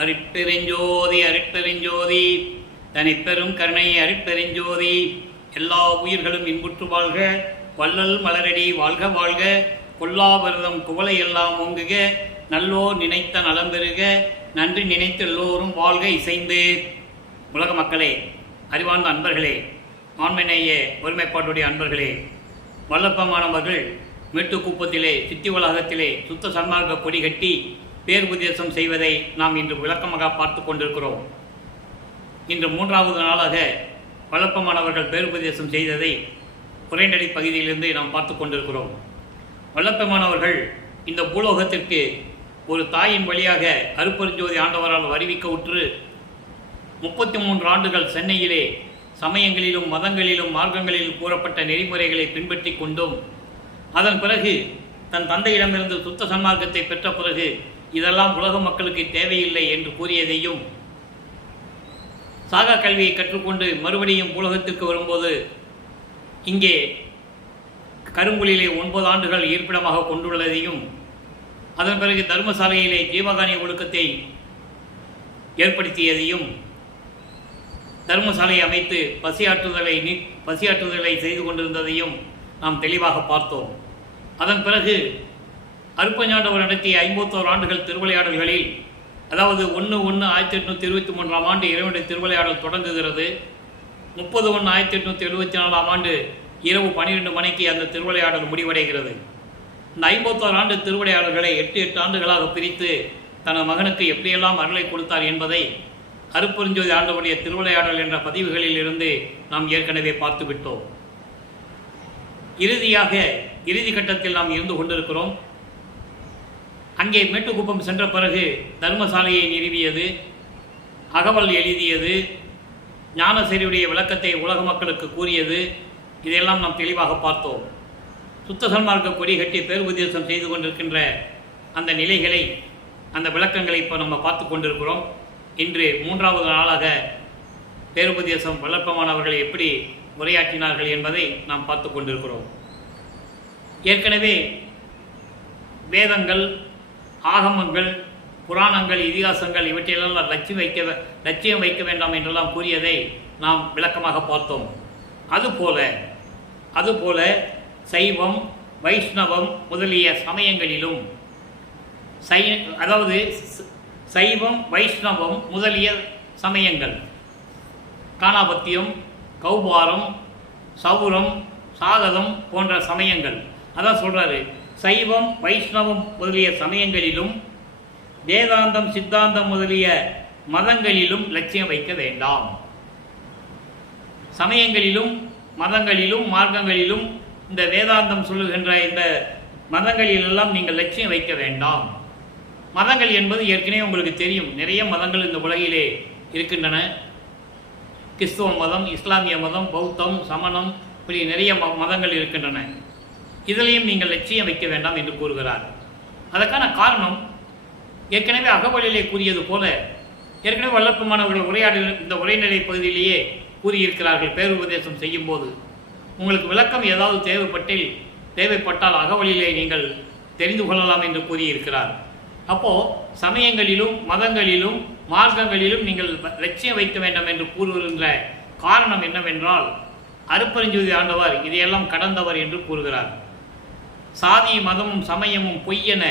அருட்பெருஞ்சோதி அருட்பெருஞ்சோதி தனிப்பெரும் கருணை அருட்பெருஞ்சோதி. எல்லா உயிர்களும் இன்புற்று வாழ்க, வள்ளல் மலரடி வாழ்க வாழ்க, கொல்லாவிரதம் குவளை எல்லாம் ஓங்குக, நல்லோர் நினைத்த நலம் பெறுக, நன்றி நினைத்த எல்லோரும் வாழ்க இசைந்து. உலக மக்களே, அறிவார்ந்த அன்பர்களே, ஆண்மநேய ஒருமைப்பாட்டுடைய அன்பர்களே, வல்லப்பமானவர்கள் மேட்டுக்குப்பத்திலே சித்தி வளாகத்திலே சுத்த சன்மார்க்க கொடி கட்டி பேருபதேசம் செய்வதை நாம் இன்று விளக்கமாக பார்த்து கொண்டிருக்கிறோம். இன்று 3வது நாளாக வல்லப்பமானவர்கள் பேருபதேசம் செய்ததை குறைநடை பகுதியிலிருந்து நாம் பார்த்து கொண்டிருக்கிறோம். வல்லப்பமானவர்கள் இந்த பூலோகத்திற்கு ஒரு தாயின் வழியாக அருட்பெருஞ்சோதி ஆண்டவரால் அறிவிக்க உற்று 33 ஆண்டுகள் சென்னையிலே சமயங்களிலும் மதங்களிலும் மார்க்கங்களிலும் கூறப்பட்ட நெறிமுறைகளை பின்பற்றி கொண்டும், அதன் பிறகு தன் தந்தையிடமிருந்து சுத்த சன்மார்க்கத்தை பெற்ற பிறகு இதெல்லாம் உலக மக்களுக்கு தேவையில்லை என்று கூறியதையும், சாகா கல்வியை கற்றுக்கொண்டு மறுபடியும் உலகத்திற்கு வரும்போது இங்கே கரும்புலியிலே 9 ஆண்டுகள் இருப்பிடமாக கொண்டுள்ளதையும், அதன் பிறகு தர்மசாலையிலே ஜீவகானி ஒழுக்கத்தை ஏற்படுத்தியதையும், தர்மசாலையை அமைத்து பசியாற்றுதலை செய்து கொண்டிருந்ததையும் நாம் தெளிவாக பார்த்தோம். அதன் பிறகு அருட்பஞ்சாண்டவர் நடத்திய 51 ஆண்டுகள் திருவிளையாடல்களில், அதாவது 1/1/1823 ஆண்டு இறைவனுடைய திருவிளையாடல் தொடங்குகிறது. 30/1/1874 ஆண்டு இரவு 12 மணிக்கு அந்த திருவிளையாடல் முடிவடைகிறது. இந்த 51 ஆண்டு திருவிளையாடல்களை 8 ஆண்டுகளாக பிரித்து தனது மகனுக்கு எப்படியெல்லாம் அருளை கொடுத்தார் என்பதை அருட்பெருஞ்சோதி ஆண்டவருடைய திருவிளையாடல் என்ற பதிவுகளில் இருந்து நாம் ஏற்கனவே பார்த்து விட்டோம். இறுதி கட்டத்தில் நாம் இருந்து கொண்டிருக்கிறோம். அங்கே மேட்டுக்குப்பம் சென்ற பிறகு தர்மசாலையை நிறுவியது, அகவல் எழுதியது, ஞானசேரியுடைய விளக்கத்தை உலக மக்களுக்கு கூறியது, இதையெல்லாம் நாம் தெளிவாக பார்த்தோம். சுத்த சன்மார்க்க கொடி கட்டி பேருபதேசம் செய்து கொண்டிருக்கின்ற அந்த நிலைகளை, அந்த விளக்கங்களை இப்போ நம்ம பார்த்து கொண்டிருக்கிறோம். இன்று 3வது நாளாக பேருபதேசம் வல்லப்பமானவர்கள் எப்படி உரையாற்றினார்கள் என்பதை நாம் பார்த்து கொண்டிருக்கிறோம். ஏற்கனவே வேதங்கள், ஆகமங்கள், புராணங்கள், இதிகாசங்கள் இவற்றையெல்லாம் லட்சியம் வைக்க வேண்டாம் என்றெல்லாம் கூறியதை நாம் விளக்கமாக பார்த்தோம். அதுபோல சைவம், வைஷ்ணவம் முதலிய சமயங்களிலும், அதாவது சைவம், வைஷ்ணவம் முதலிய சமயங்கள், காணாபத்தியம், கௌபாரம், சௌரம், சாகதம் போன்ற சமயங்கள், அதான் சொல்கிறாரு, சைவம், வைஷ்ணவம் முதலிய சமயங்களிலும், வேதாந்தம், சித்தாந்தம் முதலிய மதங்களிலும் லட்சியம் வைக்க வேண்டாம். சமயங்களிலும் மதங்களிலும் மார்க்கங்களிலும் இந்த வேதாந்தம் சொல்லுகின்ற இந்த மதங்களிலெல்லாம் நீங்கள் லட்சியம் வைக்க வேண்டாம். மதங்கள் என்பது ஏற்கனவே உங்களுக்கு தெரியும். நிறைய மதங்கள் இந்த உலகிலே இருக்கின்றன. கிறிஸ்துவ மதம், இஸ்லாமிய மதம், பௌத்தம், சமணம், இப்படி நிறைய மதங்கள் இருக்கின்றன. இதிலையும் நீங்கள் லட்சியம் வைக்க வேண்டாம் என்று கூறுகிறார். அதற்கான காரணம் ஏற்கனவே அகவலிலே கூறியது போல, ஏற்கனவே வல்லப்பமானவர்கள் இந்த உரைநடை பகுதியிலேயே கூறியிருக்கிறார்கள். பேருபதேசம் செய்யும் போது உங்களுக்கு விளக்கம் ஏதாவது தேவைப்பட்டால் அகவலிலே நீங்கள் தெரிந்து கொள்ளலாம் என்று கூறியிருக்கிறார். அப்போது சமயங்களிலும் மதங்களிலும் மார்க்கங்களிலும் நீங்கள் லட்சியம் வைக்க வேண்டாம் என்று கூறுகின்ற காரணம் என்னவென்றால், அருட்பெருஞ்சோதி ஆண்டவர் இதையெல்லாம் கடந்தவர் என்று கூறுகிறார். சாதி மதமும் சமயமும் பொய்யென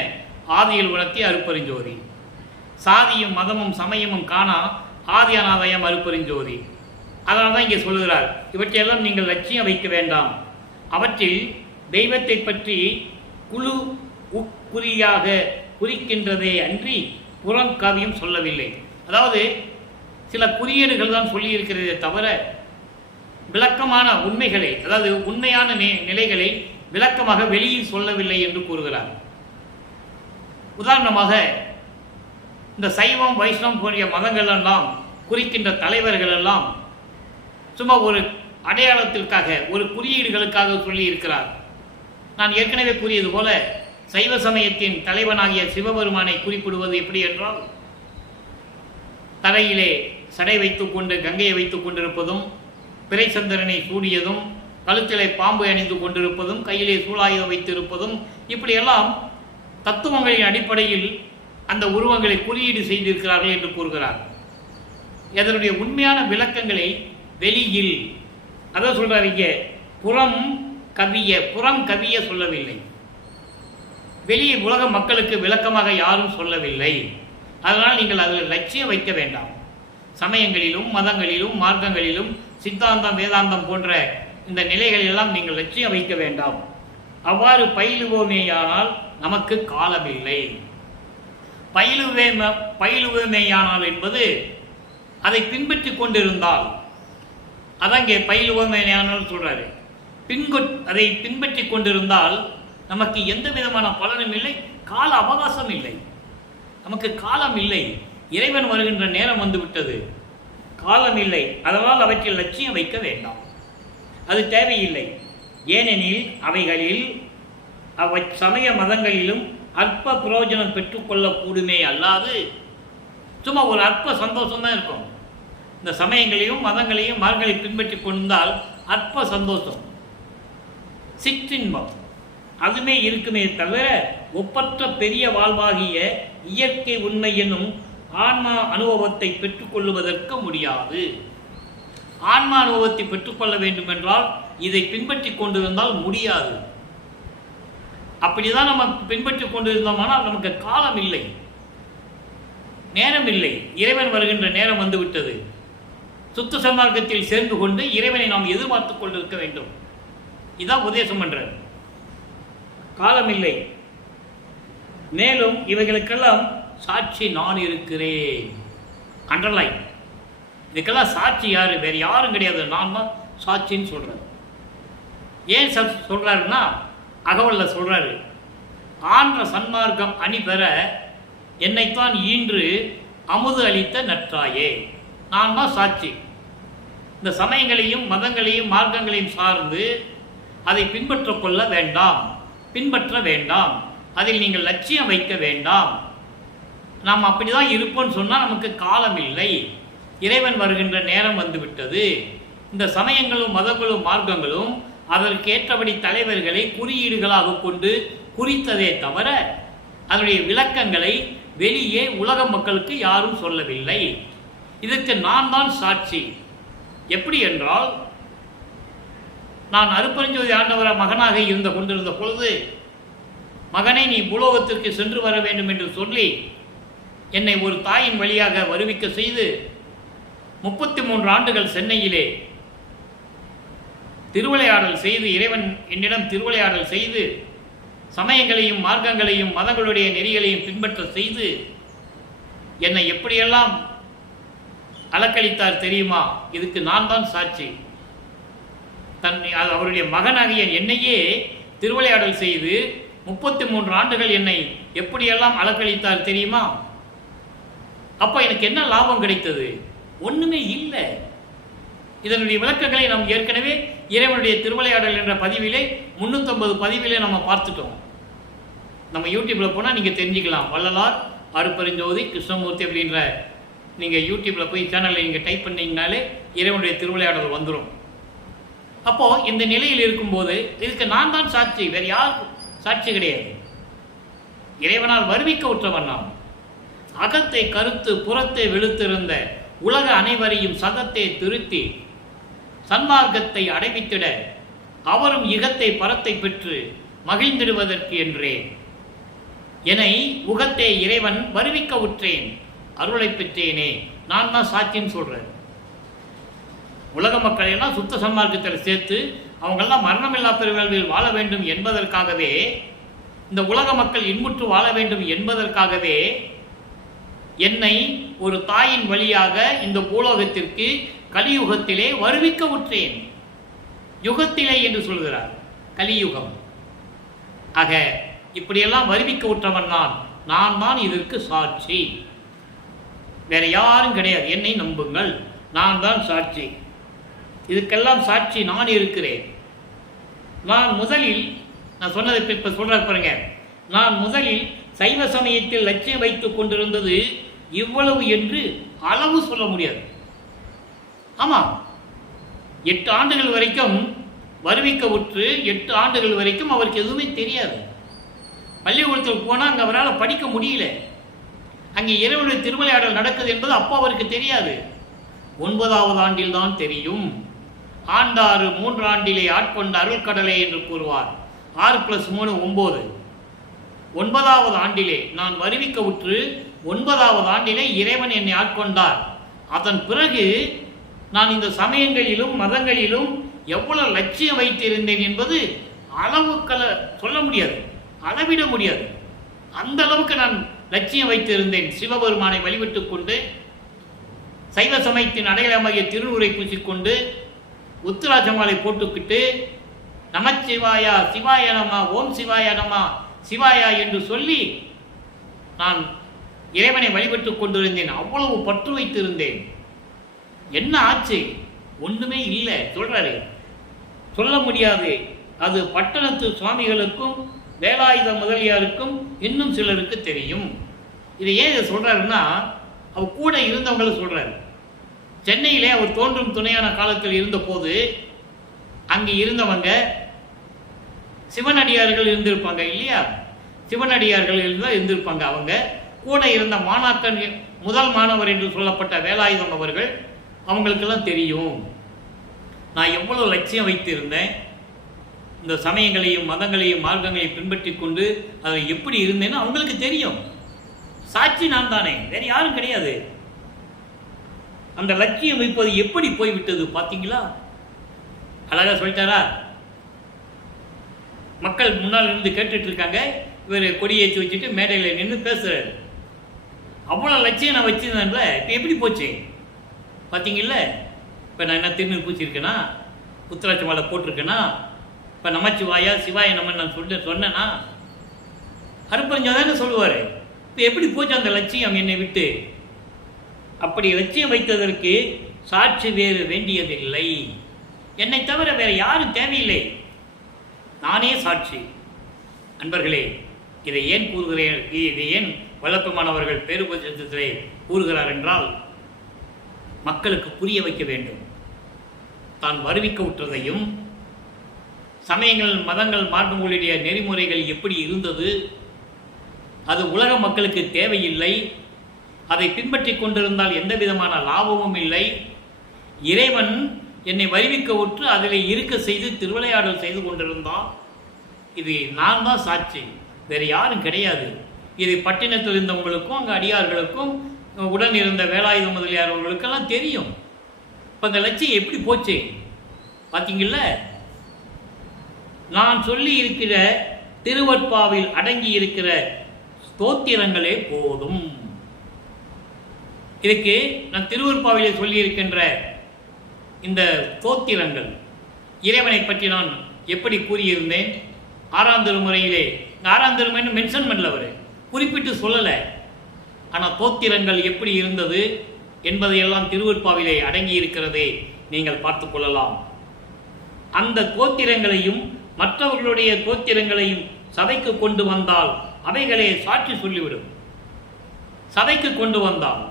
ஆதியில் உணர்த்தி அருட்பெருஞ்சோதி, சாதியும் மதமும் சமயமும் காணா ஆதி அநாதயம் அருட்பெருஞ்சோதி. அதனால தான் இங்கே சொல்லுகிறார், இவற்றையெல்லாம் நீங்கள் லட்சியம் வைக்க வேண்டாம். அவற்றில் தெய்வத்தை பற்றி குழு உட்குறியாக குறிக்கின்றதே அன்றி புறங்காவியம் சொல்லவில்லை. அதாவது சில குறியீடுகள் தான் சொல்லியிருக்கிறதே தவிர விளக்கமான உண்மைகளை, அதாவது உண்மையான நிலைகளை விளக்கமாக வெளியில் சொல்லவில்லை என்று கூறுகிறார். உதாரணமாக இந்த சைவம், வைஷ்ணவம் போன்ற மதங்கள் எல்லாம் குறிக்கின்ற தலைவர்கள் எல்லாம் சும்மா ஒரு அடையாளத்திற்காக, ஒரு குறியீடுகளுக்காக சொல்லி இருக்கிறார். நான் ஏற்கனவே கூறியது போல சைவ சமயத்தின் தலைவனாகிய சிவபெருமானை குறிப்பிடுவது எப்படி என்றால், தலையிலே சடை வைத்துக்கொண்டு கங்கையை வைத்துக் கொண்டிருப்பதும், பிறைச்சந்திரனை சூடியதும், கழுத்திலே பாம்பு அணிந்து கொண்டிருப்பதும், கையிலே சூலாயுதம் வைத்திருப்பதும், இப்படியெல்லாம் தத்துவங்களின் அடிப்படையில் அந்த உருவங்களை குறியீடு செய்திருக்கிறார்கள் என்று கூறுகிறார். இதனுடைய உண்மையான விளக்கங்களை வெளியில் அதான் சொல்றாரு இங்கே, புறம் கவிய சொல்லவில்லை. வெளியே உலக மக்களுக்கு விளக்கமாக யாரும் சொல்லவில்லை. அதனால் நீங்கள் அதில் லட்சியம் வைக்க வேண்டாம். சமயங்களிலும் மதங்களிலும் மார்க்கங்களிலும் சித்தாந்தம் வேதாந்தம் போன்ற இந்த நிலைகளெல்லாம் நீங்கள் லட்சியம் வைக்க வேண்டாம். அவ்வாறு பயிலுவோமேயானால் நமக்கு காலமில்லை. பயிலுவோமேயானால் என்பது அதை பின்பற்றி கொண்டிருந்தால், அதான் இங்கே பயிலுவோமேயானால் சொல்றாரு. அதை பின்பற்றி கொண்டிருந்தால் நமக்கு எந்த விதமான பலனும் இல்லை, கால அவகாசம் இல்லை, நமக்கு காலம் இல்லை. இறைவன் வருகின்ற நேரம் வந்துவிட்டது, காலம் இல்லை. அதனால் அவற்றில் லட்சியம் வைக்க வேண்டாம், அது தேவையில்லை. ஏனெனில் அவைகளில் சமய மதங்களிலும் அற்ப பிரயோஜனம் பெற்றுக்கொள்ளக்கூடுமே அல்லாது சும்மா ஒரு அற்ப சந்தோஷம் தான் இருக்கும். இந்த சமயங்களையும் மதங்களையும் மார்களை பின்பற்றி கொண்டால் அற்ப சந்தோஷம், சிற்றின்பம் அதுமே இருக்குமே தவிர ஒப்பற்ற பெரிய வாழ்வாகிய இயற்கை உண்மை என்னும் ஆன்மா அனுபவத்தை பெற்றுக்கொள்வதற்கு முடியாது. ஆன்மா அனுபவத்தை பெற்றுக்கொள்ள வேண்டும் என்றால் இதை பின்பற்றி கொண்டிருந்தால் முடியாது. அப்படிதான் நம்ம பின்பற்றி கொண்டிருந்தோமானால் நமக்கு காலம் இல்லை, நேரம் இல்லை. இறைவன் வருகின்ற நேரம் வந்துவிட்டது. சுத்த சன்மார்க்கத்தில் சேர்ந்து கொண்டு இறைவனை நாம் எதிர்பார்த்து கொண்டிருக்க வேண்டும். இதான் உபதேசம் பண்றார். காலம் இல்லை. மேலும் இவைகளுக்கெல்லாம் சாட்சி நான் இருக்கிறேன். அண்டர்லைன். இதுக்கெல்லாம் சாட்சி யாரு? வேறு யாரும் கிடையாது, நான் தான் சாட்சின்னு சொல்றாரு. ஏன் சொல்றாருன்னா அகவல்ல சொல்றாரு, ஆன்ற சன்மார்க்கம் அணி பெற என்னைத்தான் ஈன்று அமுது அளித்த நற்றாயே, நான் தான் சாட்சி. இந்த சமயங்களையும் மதங்களையும் மார்க்கங்களையும் சார்ந்து அதை பின்பற்ற வேண்டாம், அதில் நீங்கள் லட்சியம் வைக்க வேண்டாம். நாம் அப்படிதான் இருப்போம்னு சொன்னால் நமக்கு காலம் இல்லை. இறைவன் வருகின்ற நேரம் வந்துவிட்டது. இந்த சமயங்களும் மதங்களும் மார்க்கங்களும் அதற்கேற்றபடி தலைவர்களை குறியீடுகளாக கொண்டு குறித்ததே தவிர அதனுடைய விளக்கங்களை வெளியே உலக மக்களுக்கு யாரும் சொல்லவில்லை. இதற்கு நான் தான் சாட்சி. எப்படி என்றால், நான் அருப்பெருஞ்சோதி ஆண்டவர மகனாக இருந்து கொண்டிருந்த பொழுது, மகனை நீ பூலோகத்திற்கு சென்று வர வேண்டும் என்று சொல்லி என்னை ஒரு தாயின் வழியாக வருவிக்க செய்து 33 ஆண்டுகள் சென்னையிலே திருவிளையாடல் செய்து, இறைவன் என்னிடம் திருவிளையாடல் செய்து சமயங்களையும் மார்க்கங்களையும் மதங்களுடைய நெறிகளையும் பின்பற்ற செய்து என்னை எப்படியெல்லாம் அலக்களித்தார் தெரியுமா? இதுக்கு நான் தான் சாட்சி. அவருடைய மகனாகிய என்னையே திருவிளையாடல் செய்து 33 ஆண்டுகள் என்னை எப்படியெல்லாம் அலக்களித்தார் தெரியுமா? அப்போ எனக்கு என்ன லாபம் கிடைத்தது? ஒன்றுமே இல்லை. இதனுடைய விளக்கங்களை நாம் ஏற்கனவே இறைவனுடைய திருவிளையாடல் என்ற பதிவிலே 350 பதிவிலே நம்ம பார்த்துட்டோம். நம்ம யூடியூப்பில் போனால் நீங்கள் தெரிஞ்சுக்கலாம். வள்ளலார் அருப்பெருஞ்சோதி கிருஷ்ணமூர்த்தி அப்படின்ற நீங்கள் யூடியூப்பில் போய் சேனலில் நீங்கள் டைப் பண்ணிங்கனாலே இறைவனுடைய திருவிளையாடல் வந்துடும். அப்போது இந்த நிலையில் இருக்கும்போது இதுக்கு நான் தான் சாட்சி, வேறு யாருக்கும் சாட்சி கிடையாது. இறைவனால் வருவிக்க உற்றவன் நாம். அகத்தை கருத்து புறத்தை வெளுத்திருந்த உலக அனைவரையும் சகத்தை திருத்தி சன்மார்க்கத்தை அடைவித்திட அவரும் இகத்தை பரத்தை பெற்று மகிழ்ந்திடுவதற்கு என்றே என்னை உகத்தே இறைவன் வருவிக்க உற்றேன், அருளை பெற்றேனே, நான் தான் சாட்சின்னு சொல்றேன். உலக மக்களை எல்லாம் சுத்த சன்மார்க்கத்தில் சேர்த்து அவங்கெல்லாம் மரணமில்லா பெருவாழ்வில் வாழ வேண்டும் என்பதற்காகவே, இந்த உலக மக்கள் இன்புற்று வாழ வேண்டும் என்பதற்காகவே என்னை ஒரு தாயின் வழியாக இந்த பூலோகத்திற்கு கலியுகத்திலே வருவிக்க உற்றேன். யுகத்திலே என்று சொல்கிறார், கலியுகம். ஆக இப்படியெல்லாம் வருவிக்க உற்றவன் நான் தான் இதற்கு சாட்சி, வேற யாரும் கிடையாது. என்னை நம்புங்கள், நான் தான் சாட்சி. இதுக்கெல்லாம் சாட்சி நான் இருக்கிறேன். நான் முதலில் சொன்னதை இப்ப சொல்ற பாருங்க, நான் முதலில் சைவ சமயத்தில் லட்சியம் வைத்துக் கொண்டிருந்தது இவ்வளவு என்று அளவு சொல்ல முடியாது. ஆமாம், 8 ஆண்டுகள் வரைக்கும் வருவிக்க உற்று 8 ஆண்டுகள் வரைக்கும் அவருக்கு எதுவுமே தெரியாது. பள்ளிக்கூடத்துக்கு போனால் அங்கே அவரால் படிக்க முடியல. அங்கே இறைவனுடைய திருவிளையாடல் நடக்குது என்பது அப்போ அவருக்கு தெரியாது. 9வது ஆண்டில் தான் தெரியும். ஆண்டாறு 3 ஆண்டிலே ஆட்கொண்ட அருள்கடலே என்று கூறுவார். 6+3 9. 9வது ஆண்டிலே நான் வருவிக்க உற்று 9வது ஆண்டிலே இறைவன் என்னை ஆட்கொண்டார். அதன் பிறகு நான் இந்த சமயங்களிலும் மதங்களிலும் எவ்வளவு லட்சியம் வைத்திருந்தேன் என்பது அளவுக்கள சொல்ல முடியாது, அளவிட முடியாது. அந்த அளவுக்கு நான் லட்சியம் வைத்திருந்தேன். சிவபெருமானை வழிபட்டு கொண்டு, சைவ சமயத்தின் அடையாளமாகிய திருநூரை பூசிக்கொண்டு, உத்திராட்ச மாலை போட்டுக்கிட்டு, நமச்சிவாயா சிவாய நம, ஓம் சிவாய நம, சிவாயா என்று சொல்லி நான் இறைவனை வழிபட்டு கொண்டிருந்தேன். அவ்வளவு பற்று வைத்திருந்தேன். என்ன ஆச்சு? ஒன்றுமே இல்லை சொல்றாரு. சொல்ல முடியாது. அது பட்டணத்து சுவாமிகளுக்கும் வேலாயுத முதலியாருக்கும் இன்னும் சிலருக்கு தெரியும். இதை ஏன் இதை சொல்றாருன்னா, அவர் கூட இருந்தவங்களை சொல்றாரு. சென்னையிலே அவர் தோன்றும் துணையான காலத்தில் இருந்தபோது அங்கே இருந்தவங்க சிவனடியார்கள் இருந்திருப்பாங்க இல்லையா? சிவனடியார்கள் இருந்திருப்பாங்க. அவங்க கூட இருந்த மாணாக்கன், முதல் மாணவர் என்று சொல்லப்பட்ட வேலாயுதம் அவர்கள், அவங்களுக்கெல்லாம் தெரியும் நான் எவ்வளவு லட்சியம் வைத்திருந்தேன். இந்த சமயங்களையும் மதங்களையும் மார்க்கங்களையும் பின்பற்றி கொண்டு அதை எப்படி இருந்தேன்னு அவங்களுக்கு தெரியும். சாட்சி நான் தானே, வேற யாரும் கிடையாது. அந்த லட்சியம் வைப்பது எப்படி போய்விட்டது பார்த்தீங்களா? அழகா சொல்லிட்டாரா? மக்கள் முன்னால் இருந்து கேட்டுட்டு இருக்காங்க. இவர் கொடியேற்றி வச்சுட்டு மேடையில் நின்று பேசுறாரு. அவ்வளோ லட்சியம் நான் வச்சிருந்தேன்ல, இப்போ எப்படி போச்சு பார்த்தீங்கல்ல? இப்போ நான் என்ன திருநீர் பூச்சிருக்கேனா, உத்திராட்ச மாலை போட்டிருக்கேனா, இப்போ நமச்சிவாயா சிவாய நம்ம நான் சொன்னேன்னா அருப்பறிஞ்சாதானே சொல்லுவார். இப்போ எப்படி போச்சு அந்த லட்சியம் என்னை விட்டு? அப்படி லட்சியம் வைத்ததற்கு சாட்சி வேறு வேண்டியதில்லை. என்னை தவிர வேறு யாரும் தேவையில்லை, நானே சாட்சி. அன்பர்களே, இதை ஏன் கூறுகிறேன்? இதை ஏன் வல்லப்பமானவர்கள் பேருபட்சத்திலே கூறுகிறார் என்றால், மக்களுக்கு புரிய வைக்க வேண்டும். தான் வருவிக்க உற்றதையும், சமயங்கள் மதங்கள் மார்க்கங்களுடைய நெறிமுறைகள் எப்படி இருந்தது, அது உலக மக்களுக்கு தேவையில்லை. அதை பின்பற்றி கொண்டிருந்தால் எந்த விதமான லாபமும் இல்லை. இறைவன் என்னை வருவிக்க உற்று அதில் இருக்க செய்து திருவிளையாடல் செய்து கொண்டிருந்தான். இது நான் தான் சாட்சி, வேறு யாரும் கிடையாது. இது பட்டினத்தில் இருந்தவங்களுக்கும் அங்கே அடியார்களுக்கும் உடன் இருந்த வேலாயுத முதலியார் அவர்களுக்கெல்லாம் தெரியும். இப்போ அந்த லட்சியம் எப்படி போச்சு பார்த்தீங்கல்ல? நான் சொல்லி இருக்கிற திருவற்பாவில் அடங்கி இருக்கிற ஸ்தோத்திரங்களே போதும். இதுக்கு நான் திருவற்பாவிலே சொல்லி இருக்கின்ற இந்த ஸ்தோத்திரங்கள், இறைவனை பற்றி நான் எப்படி கூறியிருந்தேன் 6ஆம் திருமுறையிலே. 6ஆம் திருமுறைன்னு மென்ஷன் பண்ணல, அவர் குறிப்பிட்டு சொல்லலை. ஆனால் தோத்திரங்கள் எப்படி இருந்தது என்பதையெல்லாம் திருவற்பாவிலே அடங்கி இருக்கிறதே, நீங்கள் பார்த்து கொள்ளலாம். அந்த தோத்திரங்களையும் மற்றவர்களுடைய தோத்திரங்களையும் சபைக்கு கொண்டு வந்தால் அவைகளே சாட்சி சொல்லிவிடும். சபைக்கு கொண்டு வந்தால்,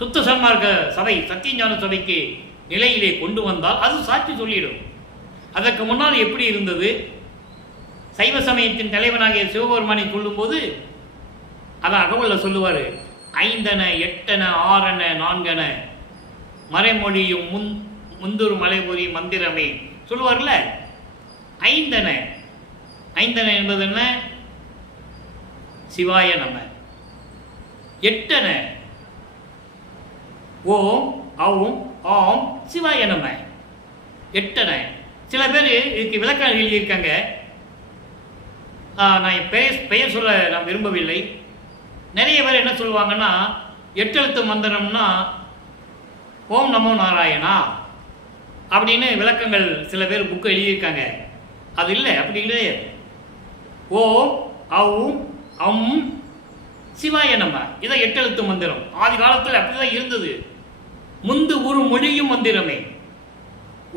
சுத்த சன்மார்க்க சபை சத்தியஞான சபைக்கு நிலையிலே கொண்டு வந்தால் அது சாட்சி சொல்லிடும். அதற்கு முன்னால் எப்படி இருந்தது? சைவ சமயத்தின் தலைவனாகிய சிவபெருமானை சொல்லும்போது அதான் அகவல்ல சொல்லுவார். 5 8 6 4 மறைமொழியும் முந்துரு மலைபொறி மந்திரமே சொல்லுவார்ல. 5 என்பது என்ன? சிவாய நம. 8 ஓம் அவும் ஆம் சிவாய நம. 8 சில பேர் இதுக்கு விளக்கம் எழுதியிருக்காங்க. நான் பெயர் சொல்ல நான் விரும்பவில்லை. நிறைய பேர் என்ன சொல்லுவாங்கன்னா, 8 எழுத்து மந்திரம்னா ஓம் நமோ நாராயணா அப்படின்னு விளக்கங்கள் சில பேர் புக்கு எழுதியிருக்காங்க. அது இல்லை, அப்படி இல்லையே. ஓம் அவும் அம் சிவாய நம, இதை 8 எழுத்து மந்திரம். ஆதி காலத்தில் அப்படிதான் இருந்தது. முந்து ஒரு மொழியும் மந்திரமே.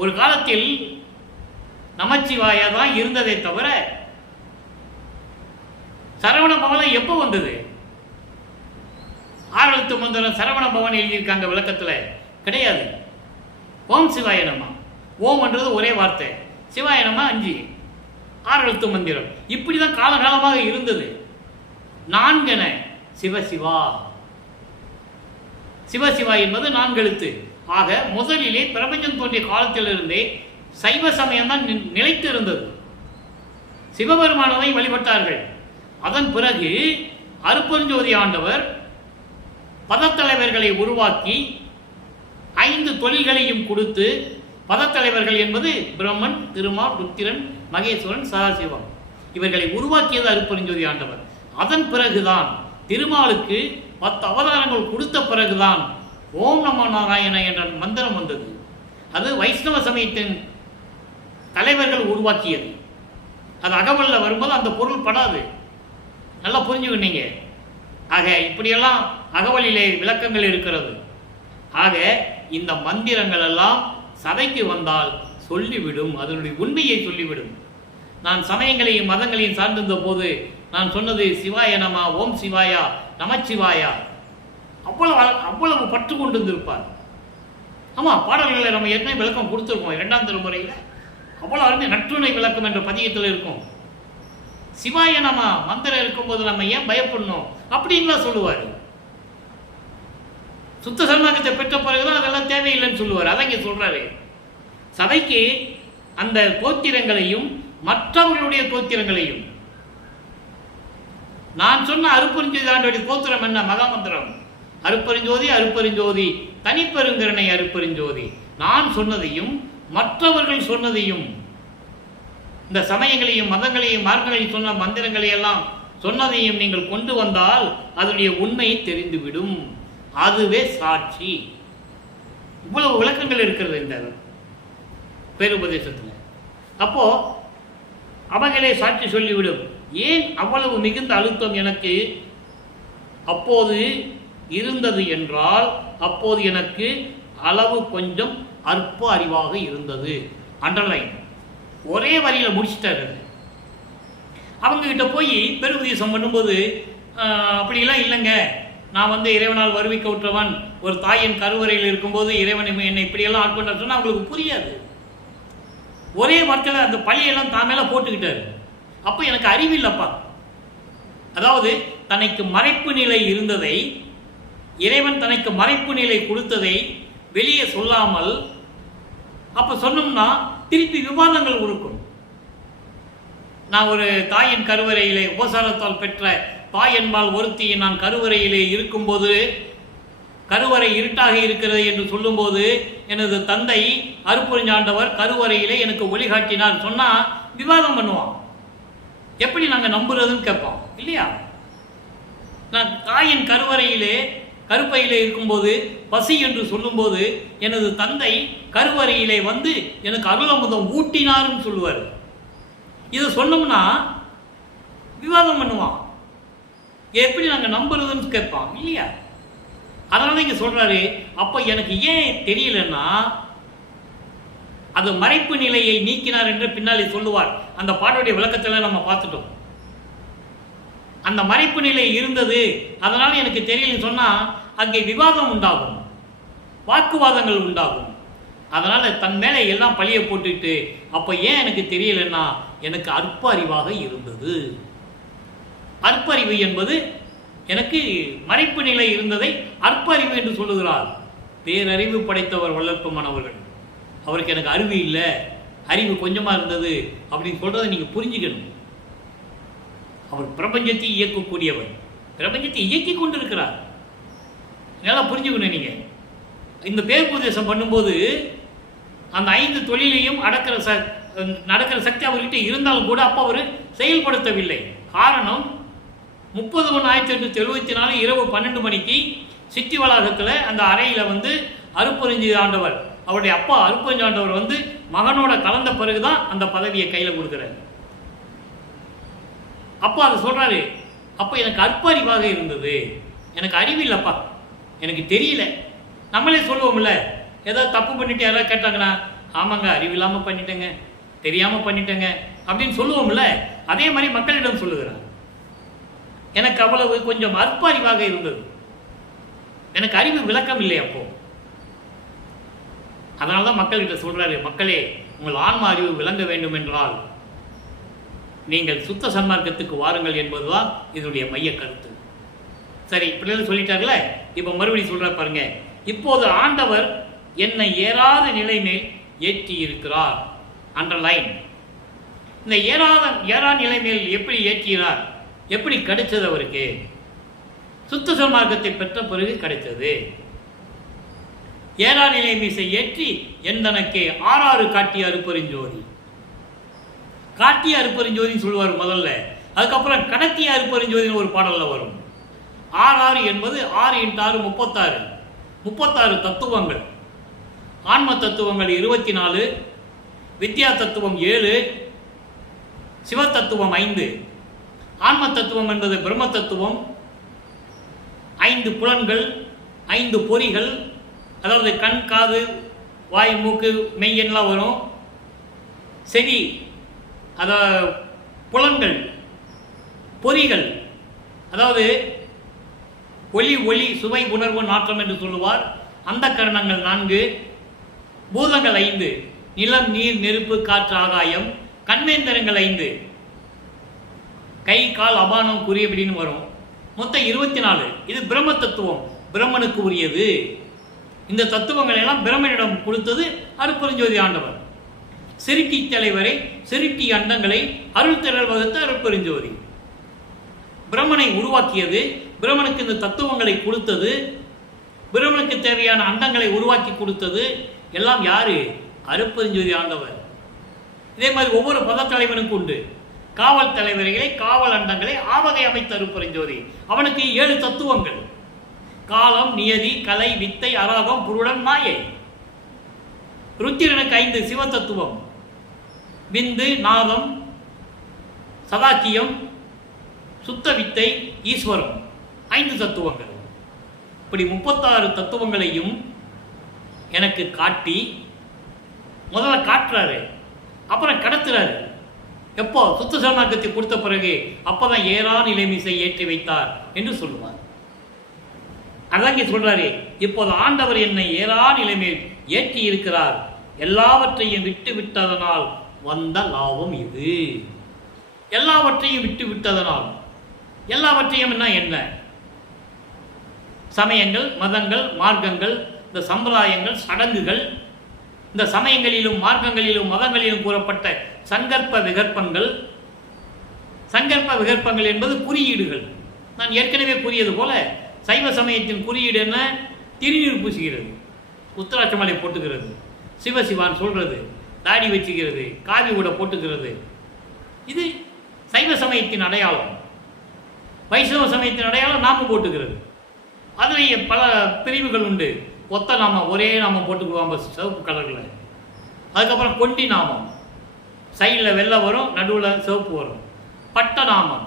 ஒரு காலத்தில் நமச்சிவாய தான் இருந்ததை தவிர சரவண பவன் எப்போ வந்தது? 6 எழுத்து மந்திரம் சரவண பவன் எழுதியிருக்காங்க விளக்கத்தில், கிடையாது. ஓம் சிவாய நம, ஓம்ன்றது ஒரே வார்த்தை, சிவாய நம 5, 6 எழுத்து மந்திரம். இப்படி தான் காலகாலமாக இருந்தது. 4 சிவசிவா. சிவசிவா என்பது 4 எழுத்து. ஆக முதலிலே பிரபஞ்சம் தோன்றிய காலத்திலிருந்தே சைவ சமயம் தான் நிலைத்து இருந்தது. சிவபெருமானவை வழிபட்டார்கள். அதன் பிறகு அருப்பெருஞ்சோதி ஆண்டவர் பதத்தலைவர்களை உருவாக்கி 5 தொழில்களையும் கொடுத்து, பதத்தலைவர்கள் என்பது பிரம்மன், திருமால், ருத்திரன், மகேஸ்வரன், சதாசிவம், இவர்களை உருவாக்கியது அருப்பெருஞ்சோதி ஆண்டவர். அதன் பிறகுதான் திருமாலுக்கு 10 அவதாரங்கள் கொடுத்த பிறகுதான் ஓம் நமோ நாராயண என்ற மந்திரம் வந்தது. அது வைஷ்ணவ சமயத்தின் தலைவர்கள் உருவாக்கியது. அது அகவல்ல வரும்போது அந்த பொருள் படாது. நல்லா புரிஞ்சுக்கிட்டீங்க. ஆக இப்படியெல்லாம் அகவலிலே விளக்கங்கள் இருக்கிறது. ஆக இந்த மந்திரங்கள் எல்லாம் சபைக்கு வந்தால் சொல்லிவிடும், அதனுடைய உண்மையை சொல்லிவிடும். நான் சமயங்களையும் மதங்களையும் சார்ந்திருந்த போது நான் சொன்னது சிவாய நம, ஓம் சிவாயா, நமச்சிவாயா, அவ்வளவு பற்று கொண்டு இருந்திருப்பார். ஆமாம், பாடல்களை நம்ம ஏற்கனவே விளக்கம் கொடுத்துருக்கோம். 2ஆம் திருமுறையில் அவ்வளோ அருமை நற்றுணை விளக்கம் என்ற பதியத்தில் இருக்கும். சிவாய நம மந்திரம் இருக்கும்போது நம்ம ஏன் பயப்படணும் அப்படின்லாம் சொல்லுவார். சுத்த சன்மார்க்கத்தை பெற்ற பிறகுதான் அதெல்லாம் தேவையில்லைன்னு சொல்லுவார். அதை இங்கே சொல்றாரு. சபைக்கு அந்த கோத்திரங்களையும் மற்றவர்களுடைய கோத்திரங்களையும், நான் சொன்ன அருப்பெருஞ்சோதி ஆண்டோடைய கோத்திரம் என்ன? மகாமந்திரம். அருப்பெருஞ்சோதி அருப்பெருஞ்சோதி தனிப்பெருங்கருணை அருப்பெருஞ்சோதி. நான் சொன்னதையும் மற்றவர்கள் சொன்னதையும், இந்த சமயங்களையும் மதங்களையும் மார்க்கங்களையும் சொன்ன மந்திரங்களை எல்லாம் சொன்னதையும் நீங்கள் கொண்டு வந்தால் அதனுடைய உண்மை தெரிந்துவிடும். அதுவே சாட்சி. இவ்வளவு விளக்கங்கள் இருக்கிறது இந்த பேருபதேசத்தில். அப்போ அவைகளே சாட்சி சொல்லிவிடும். ஏன் அவ்வளவு மிகுந்த அழுத்தம் எனக்கு அப்போது இருந்தது என்றால், அப்போது எனக்கு அளவு கொஞ்சம் அற்ப அறிவாக இருந்தது. அண்டர்லைன் ஒரே வரியில முடிச்சுட்டாரு. அவங்க கிட்ட போய் பெருபதேசம் பண்ணும்போது அப்படிலாம் இல்லைங்க, நான் இறைவனால் வருவிக்க விட்டவன், ஒரு தாயின் கருவறையில் இருக்கும்போது இறைவன் என்னை இப்படியெல்லாம் ஆட்கொண்டார் சொன்னா அவங்களுக்கு புரியாது. ஒரே வார்த்தையில் அந்த பழியெல்லாம் தான் மேல போட்டுக்கிட்டாரு. அப்போ எனக்கு அறிவில்லப்பா. அதாவது தனக்கு மறைப்பு நிலை இருந்ததை, இறைவன் தனக்கு மறைப்பு நிலை கொடுத்ததை வெளியே சொல்லாமல் அப்ப சொன்னோம்னா திருப்பி விவாதங்கள் இருக்கும். நான் ஒரு தாயின் கருவறையிலே உபசாரத்தால் பெற்ற தாயன்பால் ஒருத்தியை நான் கருவறையிலே இருக்கும்போது, கருவறை இருட்டாக இருக்கிறது என்று சொல்லும்போது, எனது தந்தை அருப்பெருஞ்சாண்டவர் கருவறையிலே எனக்கு ஒளிகாட்டினார் சொன்னா விவாதம் பண்ணுவான். எப்படி நாங்க நம்புறதுன்னு கேட்போம் இல்லையா? நான் தாயின் கருவறையிலே கருப்பையிலே இருக்கும்போது பசி என்று சொல்லும்போது எனது தந்தை கருவறையிலே எனக்கு அருளமுதம் ஊட்டினார்னு சொல்லுவார். இதை சொன்னோம்னா விவாதம் பண்ணுவான். எப்படி நாங்கள் நம்புறதுன்னு கேட்பான் இல்லையா? அதனால இங்க சொல்றாரு, அப்ப எனக்கு ஏன் தெரியலன்னா அது மறைப்பு நிலையை நீக்கினார் என்று பின்னாலே சொல்லுவார். அந்த பாடலுடைய விளக்கத்தில் நம்ம பார்த்துட்டோம். அந்த மறைப்பு நிலை இருந்தது, அதனால எனக்கு தெரியலன்னு சொன்னா அங்கே விவாதம் உண்டாகும், வாக்குவாதங்கள் உண்டாகும். அதனால தன் மேலே எல்லாம் பழிய போட்டுட்டு அப்ப ஏன் எனக்கு தெரியலன்னா எனக்கு அற்ப அறிவாக இருந்தது. அற்ப அறிவு என்பது எனக்கு மறைப்பு நிலை இருந்ததை அற்ப அறிவு என்று சொல்லுகிறார். பேரறிவு படைத்தவர் வல்லற்பமானவர்கள். அவருக்கு எனக்கு அறிவு இல்லை, அறிவு கொஞ்சமா இருந்தது அப்படின்னு சொல்றதை நீங்க புரிஞ்சுக்கணும். அவர் பிரபஞ்சத்தை இயக்கக்கூடியவர், பிரபஞ்சத்தை இயக்கி கொண்டிருக்கிறார். நல்லா புரிஞ்சுக்கணும். நீங்க இந்த பேருபதேசம் பண்ணும்போது அந்த 5 தொழிலையும் நடக்கிற சக்தி அவர்கிட்ட இருந்தாலும் கூட அப்போ அவர் செயல்படுத்தவில்லை. காரணம் 30/1/1874 இரவு 12 மணிக்கு சித்தி வளாகத்தில் அந்த அறையில் அருப்பெருஞ்சோதி ஆண்டவர், அவருடைய அப்பா அருப்பெருஞ்சோதி ஆண்டவர் மகனோட கலந்த பிறகுதான் அந்த பதவியை கையில் கொடுக்குறாரு. அப்பா அதை சொல்றாரு, அப்போ எனக்கு அற்ப அறிவாக இருந்தது, எனக்கு அறிவில்லைப்பா, எனக்கு தெரியல. நம்மளே சொல்லுவோம்ல, ஏதாவது தப்பு பண்ணிட்டு யாராவது கேட்டாங்கன்னா ஆமாங்க அறிவில்லாமல் பண்ணிட்டேங்க, தெரியாமல் பண்ணிட்டேங்க அப்படின்னு சொல்லுவோம்ல. அதே மாதிரி மக்களிடம் சொல்லுகிறார், எனக்கு அவ்வளவு கொஞ்சம் அற்ப அறிவாக இருந்தது, எனக்கு அறிவு விளக்கம் இல்லை அப்போ. அதனால்தான் மக்கள்கிட்ட சொல்றாரு, மக்களே உங்கள் ஆன்ம அறிவு விளங்க வேண்டும் என்றால் நீங்கள் சுத்த சன்மார்க்கத்துக்கு வாருங்கள் என்பதுதான் இதனுடைய மைய கருத்து. சரி, இப்படிலாம் சொல்லிட்டார்களே, இப்போ மறுபடியும் சொல்ற பாருங்க. இப்போது ஆண்டவர் என்னை ஏறாத நிலை மேல் ஏற்றி இருக்கிறார். அண்டர்லைன். இந்த ஏறா நிலை மேல் எப்படி ஏற்றினார்? எப்படி கிடைச்சது அவருக்கு? சுத்த சன்மார்க்கத்தை பெற்ற பிறகு கிடைத்தது. ஏறா நிலை மீசை ஏற்றி எந்தனக்கே ஆறாறு காட்டிய அருப்பெருஞ்சோதி. காட்டிய அருப்பெருஞ்சோதின்னு சொல்லுவார் முதல்ல. அதுக்கப்புறம் கடத்திய அருப்பெருஞ்சோதின்னு ஒரு பாடல்ல வரும். 6 என்பது 6 × 6 36. 36 தத்துவங்கள். ஆன்ம தத்துவங்கள் 24, வித்யா தத்துவம் 7, சிவ தத்துவம் 5. ஆன்ம தத்துவம் என்பது பிரம்ம தத்துவம், 5 புலன்கள், 5 பொறிகள், அதாவது கண், காது, வாய், மூக்கு, மெய்யெல்லாம் வரும். செவி, அதாவது புலன்கள், பொறிகள், அதாவது ஒளி, ஒளி, சுவை, உணர்வு, நாற்றம் என்று சொல்லுவார். அந்த கரணங்கள் 4, பூதங்கள் 5, நிலம், நீர், நெருப்பு, காற்று, ஆகாயம், கண்மேந்திரங்கள் 5, கை, கால், அபானம், குறி அப்படின்னு வரும். மொத்தம் 24. இது பிரம்ம தத்துவம், பிரம்மனுக்கு உரியது. இந்த தத்துவங்களை எல்லாம் பிரம்மனிடம் கொடுத்தது அருட்பெருஞ்சோதி ஆண்டவர். சிருட்டி தலைவரை, சிருட்டி அண்டங்களை அருள் திரள் வகுத்த அருட்பெருஞ்சோதி. பிரம்மனை உருவாக்கியது, பிரம்மனுக்கு இந்த தத்துவங்களை கொடுத்தது, பிரம்மனுக்கு தேவையான அண்டங்களை உருவாக்கி கொடுத்தது எல்லாம் யாரு? அருட்பெருஞ்சோதி ஆண்டவர். இதே மாதிரி ஒவ்வொரு பத தலைவனுக்கு உண்டு. காவல் தலைவர்களை, காவல் அண்டங்களை ஆவகை அமைத்த அருட்பெருஞ்சோதி. அவனுக்கு 7 தத்துவங்கள். காலம், நியதி, கலை, வித்தை, அராகம், புருடன், மாயை. ருத்திரனுக்கு 5 சிவ தத்துவம். விந்து, நாதம், சதாக்கியம், சுத்த வித்தை, ஈஸ்வரம். 5 தத்துவங்கள். இப்படி 36 தத்துவங்களையும் எனக்கு காட்டி முதல்ல காட்டுறாரு, அப்புறம் கடத்துறாரு. எப்போ? சுத்த சன்மார்க்கத்தை கொடுத்த பிறகு. அப்பதான் ஏறா நிலைமிசை ஏற்றி வைத்தார் என்று சொல்லுவார். அதான் இங்கே சொல்றாரு, இப்போது ஆண்டவர் என்னை ஏறா நிலைமையில் ஏற்றி இருக்கிறார், எல்லாவற்றையும் விட்டு விட்டதனால் வந்த லாபம் இது. எல்லாவற்றையும் விட்டு விட்டதனால். எல்லாவற்றையும் என்ன? சமயங்கள், மதங்கள், மார்க்கங்கள், இந்த சம்பிரதாயங்கள், சடங்குகள், இந்த சமயங்களிலும் மார்க்கங்களிலும் மதங்களிலும் கூறப்பட்ட சங்கற்ப விகற்பங்கள். சங்கற்ப விகற்பங்கள் என்பது குறியீடுகள். நான் ஏற்கனவே கூறியது போல சைவ சமயத்தின் குறியீடு என்ன? திருநீர் பூசுகிறது, உத்தராட்சமலை போட்டுக்கிறது, சிவசிவான் சொல்றது, தாடி வச்சுக்கிறது, காவி உடை போட்டுக்கிறது. இது சைவ சமயத்தின் அடையாளம். வைஷ்ணவ சமயத்தின் அடையாளம் நாமம் போட்டுக்கிறது. அதுலேயே பல பிரிவுகள் உண்டு. ஒத்த நாமம், ஒரே நாமம் போட்டுக்குவாங்க சிவப்பு கலரில். அதுக்கப்புறம் கொண்டி நாமம், சைடில் வெள்ளை வரும், நடுவில் சிவப்பு வரும். பட்ட நாமம்,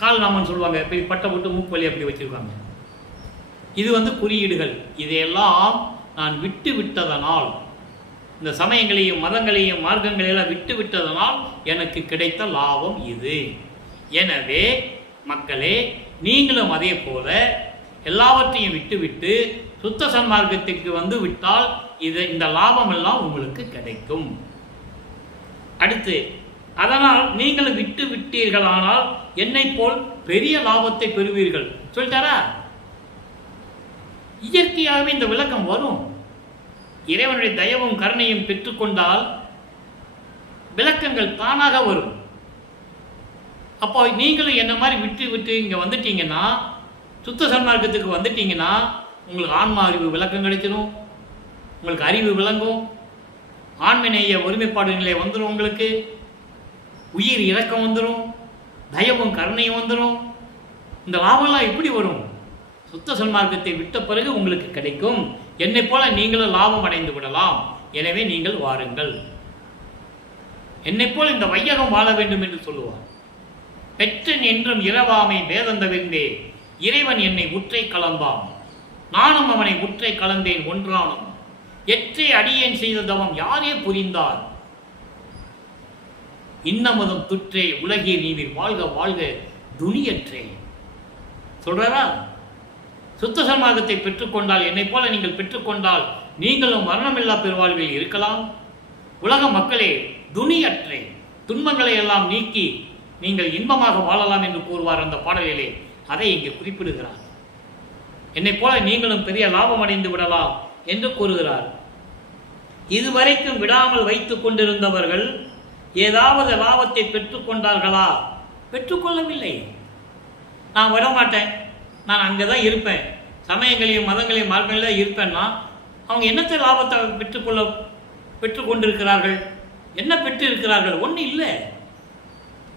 கால் நாமம்னு சொல்லுவாங்க. இப்படி பட்டை போட்டு மூக்கு வலி அப்படி வச்சுருக்காங்க. இது குறியீடுகள். இதையெல்லாம் நான் விட்டு விட்டதனால், இந்த சமயங்களையும் மதங்களையும் மார்க்கங்களையெல்லாம் விட்டு விட்டதனால் எனக்கு கிடைத்த லாபம் இது. எனவே மக்களே, நீங்களும் அதே போல எல்லாவற்றையும் விட்டுவிட்டு சுத்த சன்மார்க்கத்துக்கு விட்டால் இந்த லாபம் எல்லாம் உங்களுக்கு கிடைக்கும். அடுத்து, அதனால் நீங்களும் விட்டு விட்டீர்களானால் என்னை போல் பெரிய லாபத்தை பெறுவீர்கள் சொல்லிட்டாரா? இயற்கையாகவே இந்த விளக்கம் வரும். இறைவனுடைய தயவும் கருணையும் பெற்றுக்கொண்டால் விளக்கங்கள் தானாக வரும். அப்போ நீங்களும் என்ன மாதிரி விட்டு விட்டு இங்கே வந்துட்டீங்கன்னா, சுத்த சன்மார்க்கத்துக்கு வந்துட்டீங்கன்னா, உங்களுக்கு ஆன்மா அறிவு விளக்கம் கிடைச்சிடும், உங்களுக்கு அறிவு விளங்கும், ஆண்மநேய ஒருமைப்பாடு நிலை வந்துடும், உங்களுக்கு உயிர் இறக்கம் வந்துடும், தயவும் கருணையும் வந்துடும். இந்த லாபம்லாம் எப்படி வரும்? சுத்த சன்மார்க்கத்தை விட்ட பிறகு உங்களுக்கு கிடைக்கும். என்னை போல நீங்களும் லாபம் அடைந்து விடலாம். எனவே நீங்கள் வாருங்கள், என்னை போல இந்த வையகம் வாழ வேண்டும் என்று சொல்லுவார். பெற்றன் என்றும் இரவாமை வேதந்தவிருந்தே இறைவன் என்னை உற்றை கலந்தான், நானும் அவனை உற்றை கலந்தேன் ஒன்றானும், எற்றை அடியேன் செய்த தவம் யாரே புரிந்தார், இன்னமுதம் துற்றே உலகே நீவிர் வாழ்க வாழ்க துணியற்றே சொல்றாரா? சுத்த சன்மார்க்கத்தை பெற்றுக்கொண்டால், என்னை போல நீங்கள் பெற்றுக்கொண்டால் நீங்களும் மரணமில்லா பெருவாழ்வில் இருக்கலாம். உலக மக்களே, துணியற்றே துன்பங்களை எல்லாம் நீக்கி நீங்கள் இன்பமாக வாழலாம் என்று கூறுவார் அந்த பாடலிலே அதை இங்கே குறிப்பிடுகிறார். என்னை போல நீங்களும் பெரிய லாபம் அடைந்து விடலாம் என்று கூறுகிறார். இதுவரைக்கும் விடாமல் வைத்துக் கொண்டிருந்தவர்கள் ஏதாவது லாபத்தை பெற்றுக்கொண்டார்களா? பெற்றுக்கொள்ளவில்லை. நான் விடமாட்டேன், நான் அங்கே தான் இருப்பேன், சமயங்களையும் மதங்களையும் மார்க்கங்களையும் தான் இருப்பேன்னா அவங்க என்னத்தை லாபத்தை பெற்றுக்கொண்டிருக்கிறார்கள்? என்ன பெற்று இருக்கிறார்கள்? ஒன்றும் இல்லை.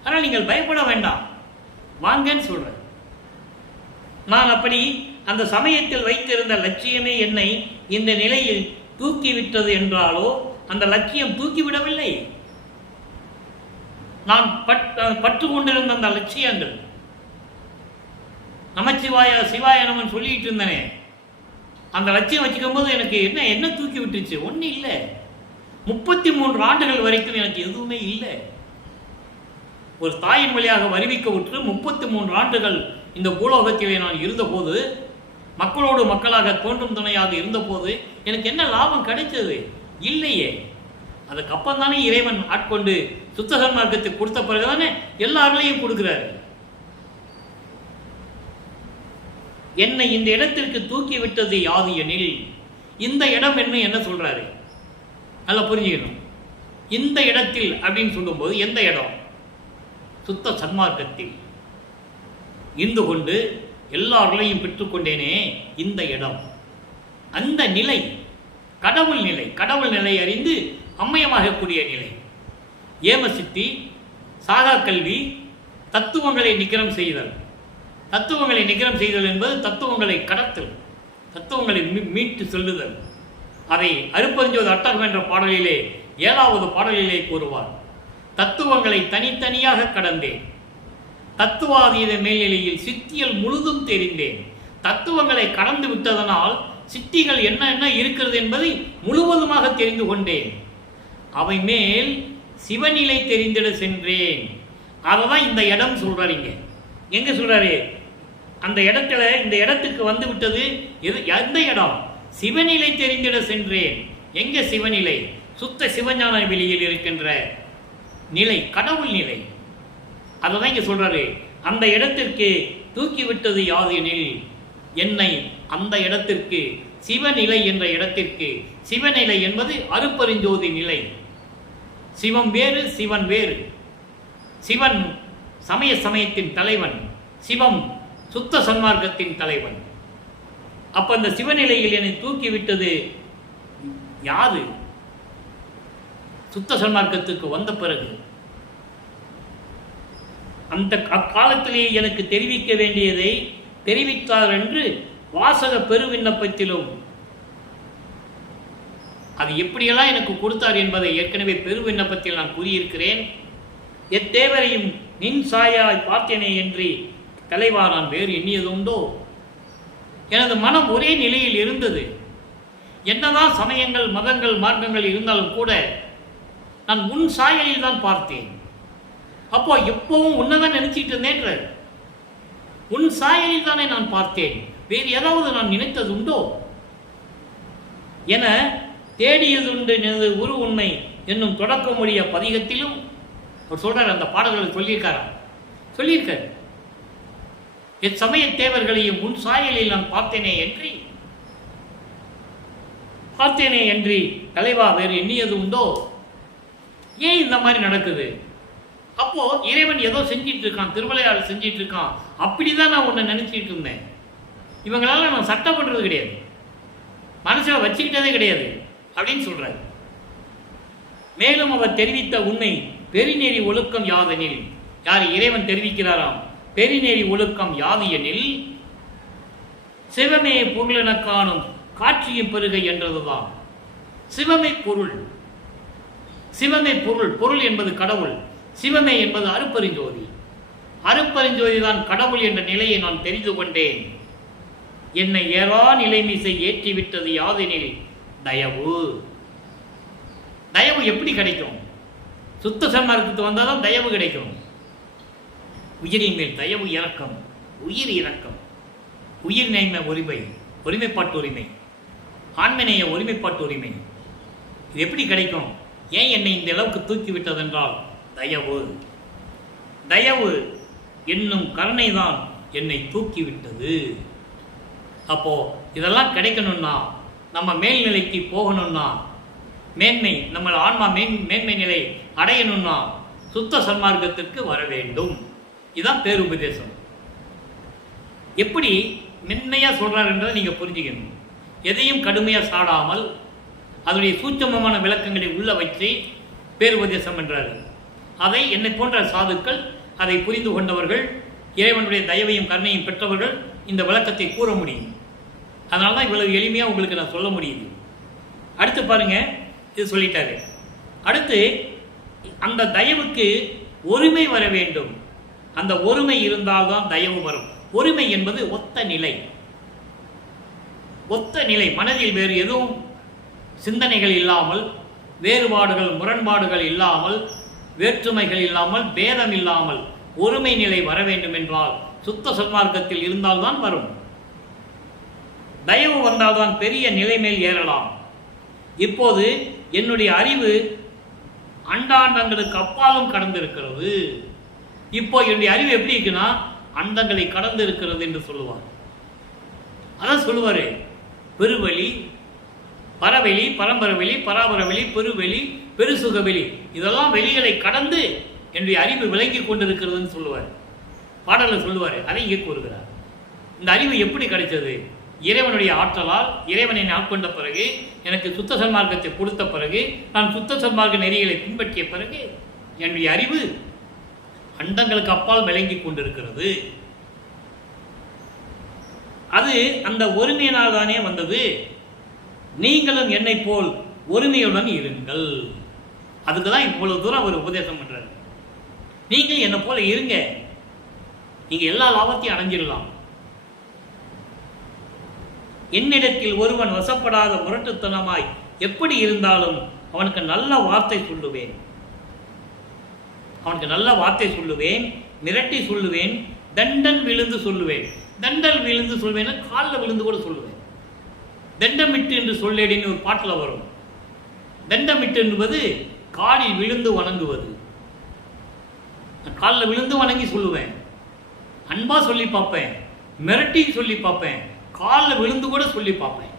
ஆனால் நீங்கள் பயப்பட வேண்டாம், வாங்கன்னு சொல்கிறேன். நான் அப்படி அந்த சமயத்தில் வைத்திருந்த லட்சியமே என்னை இந்த நிலையில் தூக்கிவிட்டது என்றாலோ அந்த லட்சியம் தூக்கிவிடவில்லை. நான் பற்று கொண்டிருந்த அந்த லட்சியங்கள், நமச்சிவாய சிவாய நமன் சொல்லிட்டு இருந்தனே, அந்த லட்சியம் வச்சுக்கும் போது எனக்கு என்ன தூக்கி விட்டுச்சு? ஒன்றும் இல்லை. 33 ஆண்டுகள் வரைக்கும் எனக்கு எதுவுமே இல்லை. ஒரு தாயின் வழியாக வருவிக்க விட்டு 33 ஆண்டுகள் இந்த பூலோகத்திலே நான் இருந்தபோது, மக்களோடு மக்களாக தோன்றும் துணையாக இருந்தபோது எனக்கு என்ன லாபம் கிடைச்சது? இல்லையே. அதுக்கப்புறம் தானே இறைவன் ஆட்கொண்டு சுத்த சன்மார்க்கத்தை கொடுத்த பிறகுதானே எல்லாரையும் கொடுக்கிறாரு. என்னை இந்த இடத்திற்கு தூக்கி விட்டது யாது எனில், இந்த இடம் என்ன சொல்றாரு நல்லா புரிஞ்சுக்கணும். இந்த இடத்தில் அப்படின்னு சொல்லும்போது எந்த இடம்? சுத்த சன்மார்க்கத்தில் இருந்து கொண்டு எல்லாரையும் பெற்றுக்கொண்டேனே இந்த இடம், அந்த நிலை கடவுள் நிலை. கடவுள் நிலை அறிந்து அம்மையமாகக்கூடிய நிலை. ஏமசித்தி, சாகா கல்வி, தத்துவங்களை நிகரம் செய்தல். தத்துவங்களை நிகரம் செய்தல் என்பது தத்துவங்களை கடத்தல், தத்துவங்களை மீட்டு சொல்லுதல். அதை அருப்பஞ்சோது அட்டகம் என்ற பாடலிலே 7வது பாடலிலே கூறுவார். தத்துவங்களை தனித்தனியாக கடந்தேன், தத்துவாதீத மேல்நிலையில் சித்தியல் முழுதும் தெரிந்தேன். தத்துவங்களை கடந்து விட்டதனால் சித்திகள் என்ன இருக்கிறது என்பதை முழுவதுமாக தெரிந்து கொண்டேன். அவை மேல் சிவநிலை தெரிந்திட சென்றேன். அததான் இந்த இடம் சொல்றாருங்க. எங்க சொல்றாரு? அந்த இடத்துல, இந்த இடத்துக்கு வந்து விட்டது எந்த இடம்? சிவநிலை தெரிந்திட சென்றேன். எங்க சிவநிலை? சுத்த சிவஞான வெளியில் இருக்கின்ற நிலை, கடவுள் நிலை. அதான் இங்க சொல்றாரு. அந்த இடத்திற்கு தூக்கி விட்டது யாது எனில், என்னை அந்த இடத்திற்கு, சிவநிலை என்ற இடத்திற்கு. சிவநிலை என்பது அருப்பெருஞ்சோதி நிலை. சிவம் வேறு, சிவன் வேறு. சிவன் சமயத்தின் தலைவன், சிவம் சுத்த சன்மார்க்கத்தின் தலைவன். அப்ப அந்த சிவநிலையில் என்னை தூக்கி விட்டது யாது? சுத்த சன்மார்க்கத்துக்கு வந்த பிறகு. அந்த அக்காலத்திலேயே எனக்கு தெரிவிக்க வேண்டியதை தெரிவித்தார் என்று வாசக பெருவிண்ணப்பத்திலும் அது எப்படியெல்லாம் எனக்கு கொடுத்தார் என்பதை ஏற்கனவே பெருவிண்ணப்பத்தில் நான் கூறியிருக்கிறேன். எத்தேவரையும் நின் சாயாய் பார்த்தேனே என்று தலைவா நான் வேறு எண்ணியதுண்டோ? எனது மனம் ஒரே நிலையில் இருந்தது. என்னதான் சமயங்கள் மதங்கள் மார்க்கங்கள் இருந்தாலும் கூட நான் உன் சாயலில் தான் பார்த்தேன். அப்போ எப்பவும் உன்னதான் நினைச்சிட்டு இருந்தேன்ற, உன் சாயலில் தானே நான் பார்த்தேன், வேறு ஏதாவது நான் நினைத்தது உண்டோ என தேடியதுண்டு எனது உரு உண்மை என்னும் தொடக்கமுடைய பதிகத்திலும் அவர் சொல்றார். அந்த பாடல்களை சொல்லியிருக்கார். என் சமய தேவர்களையும் உன் சாயலில் நான் பார்த்தேனே என்று தலைவா வேறு எண்ணியது உண்டோ? ஏன் இந்த மாதிரி நடக்குது? அப்போ இறைவன் ஏதோ செஞ்சிட்டு இருக்கான், திருவிளையாடல் செஞ்சிட்டு இருக்கான். அப்படிதான் நான் உன்னை நினைச்சிட்டு இருந்தேன். இவங்களால நான் சட்டம் பண்றது கிடையாது, மனசுல வச்சுக்கிட்டதே கிடையாது அப்படின்னு சொல்றாரு. மேலும் அவர் தெரிவித்த உண்மை பெருநெறி ஒழுக்கம் யாதெனில், யார் இறைவன் தெரிவிக்கிறாராம், பெருநெறி ஒழுக்கம் யாது எனில் சிவமே பொருளென காணும் காட்சியும் பெருகை என்றதுதான். சிவமே பொருள், சிவமே பொருள். பொருள் என்பது கடவுள், சிவமே என்பது அருப்பெருஞ்சோதி. அருப்பெருஞ்சோதி தான் கடவுள் என்ற நிலையை நான் தெரிந்து கொண்டேன். என்னை ஏறா நிலைமிசை ஏற்றிவிட்டது யாதெனில் தயவு. தயவு எப்படி கிடைக்கும்? சுத்த சன்மார்க்கத்துக்கு வந்தால்தான் தயவு கிடைக்கும். உயிரின் மேல் தயவு, இரக்கம், உயிர் இரக்கம், உயிர் நேய்மை உரிமை, ஒருமைப்பாட்டு உரிமை, ஆண்மநேய ஒருமைப்பாட்டு உரிமை. இது எப்படி கிடைக்கும்? ஏன் என்னை இந்த அளவுக்கு தூக்கி விட்டதென்றால் தயவு. தயவு என்னும் கருணை தான் என்னை தூக்கிவிட்டது. அப்போ இதெல்லாம் கிடைக்கணும்னா, நம்ம மேல்நிலைக்கு போகணும்னா, மேன்மை நம்ம ஆன்மா மேன்மை நிலை அடையணும்னா சுத்த சன்மார்க்கத்திற்கு வர வேண்டும். இதுதான் பேருபதேசம். எப்படி மென்மையா சொல்றாருன்றதை நீங்க புரிஞ்சுக்கணும். எதையும் கடுமையா சாடாமல் அதனுடைய சூட்சமமான விளக்கங்களை உள்ள வச்சு பேருபதேசம் என்றார். அதை என்னை போன்ற சாதுக்கள், அதை புரிந்து கொண்டவர்கள், இறைவனுடைய தயவையும் கருணையும் பெற்றவர்கள் இந்த விளக்கத்தை கூற முடியும். அதனால தான் இவ்வளவு எளிமையாக உங்களுக்கு நான் சொல்ல முடியுது. அடுத்து பாருங்க, இது சொல்லிட்டாரு. அடுத்து அந்த தயவுக்கு ஒருமை வர வேண்டும். அந்த ஒருமை இருந்தால்தான் தயவு வரும். ஒருமை என்பது ஒத்த நிலை. ஒத்த நிலை, மனதில் வேறு எதுவும் சிந்தனைகள் இல்லாமல், வேறுபாடுகள் முரண்பாடுகள் இல்லாமல், வேற்றுமைகள் இல்லாமல், பேதம் இல்லாமல் ஒருமை நிலை வர வேண்டும் என்றால் சுத்த சன்மார்க்கத்தில் இருந்தால்தான் வரும். தயவு வந்தால்தான் பெரிய நிலை மேல் ஏறலாம். இப்போது என்னுடைய அறிவு அண்டாண்டங்களுக்கு அப்பாலும் கடந்து இருக்கிறது. இப்போ என்னுடைய அறிவு எப்படி இருக்குன்னா அண்டங்களை கடந்து இருக்கிறது என்று சொல்லுவார். அதான் சொல்லுவாரு, பெருவெளி, பரவெளி, பரம்பரவெளி, பராபரவெளி, பெருவெளி, பெருசுகவெளி, இதெல்லாம் வெளிகளை கடந்து என்னுடைய அறிவு விளங்கி கொண்டிருக்கிறதுன்னு சொல்லுவார். பாடலில் சொல்லுவார். அதை இங்கே கூறுகிறார். இந்த அறிவு எப்படி கிடைச்சது? இறைவனுடைய ஆற்றலால், இறைவனை ஆட்கொண்ட பிறகு, எனக்கு சுத்த சன்மார்க்கத்தை கொடுத்த பிறகு, நான் சுத்த சன்மார்க்க நெறிகளை பின்பற்றிய பிறகு என்னுடைய அறிவு அண்டங்களுக்கு அப்பால் விளங்கி கொண்டிருக்கிறது. அது அந்த ஒருமையினால் தானே வந்தது. நீங்களும் என்னை போல் ஒருமையுடன் இருங்கள். அதுக்கு தான் இவ்வளவு தூரம் ஒரு உபதேசம் பண்றாரு. நீங்க என்னை போல இருங்க, நீங்க எல்லா லாபத்தையும் அடைஞ்சிடலாம். என்னிடத்தில் ஒருவன் வசப்படாத முரட்டுத்தனமாய் எப்படி இருந்தாலும் அவனுக்கு நல்ல வார்த்தை சொல்லுவேன். அவனுக்கு நல்ல வார்த்தை சொல்லுவேன், மிரட்டி சொல்லுவேன், தண்டன் விழுந்து சொல்லுவேன். தண்டல் விழுந்து சொல்வேன், காலில் விழுந்து கூட சொல்லுவேன். தண்டமிட்டு என்று சொல்லேடின்னு ஒரு பாட்டில் வரும். தண்டமிட்டு என்பது காலில் விழுந்து வணங்குவது. காலில் விழுந்து வணங்கி சொல்லுவேன், அன்பா சொல்லி பார்ப்பேன், மிரட்டி சொல்லி பார்ப்பேன், காலில் விழுந்து கூட சொல்லி பார்ப்பேன்.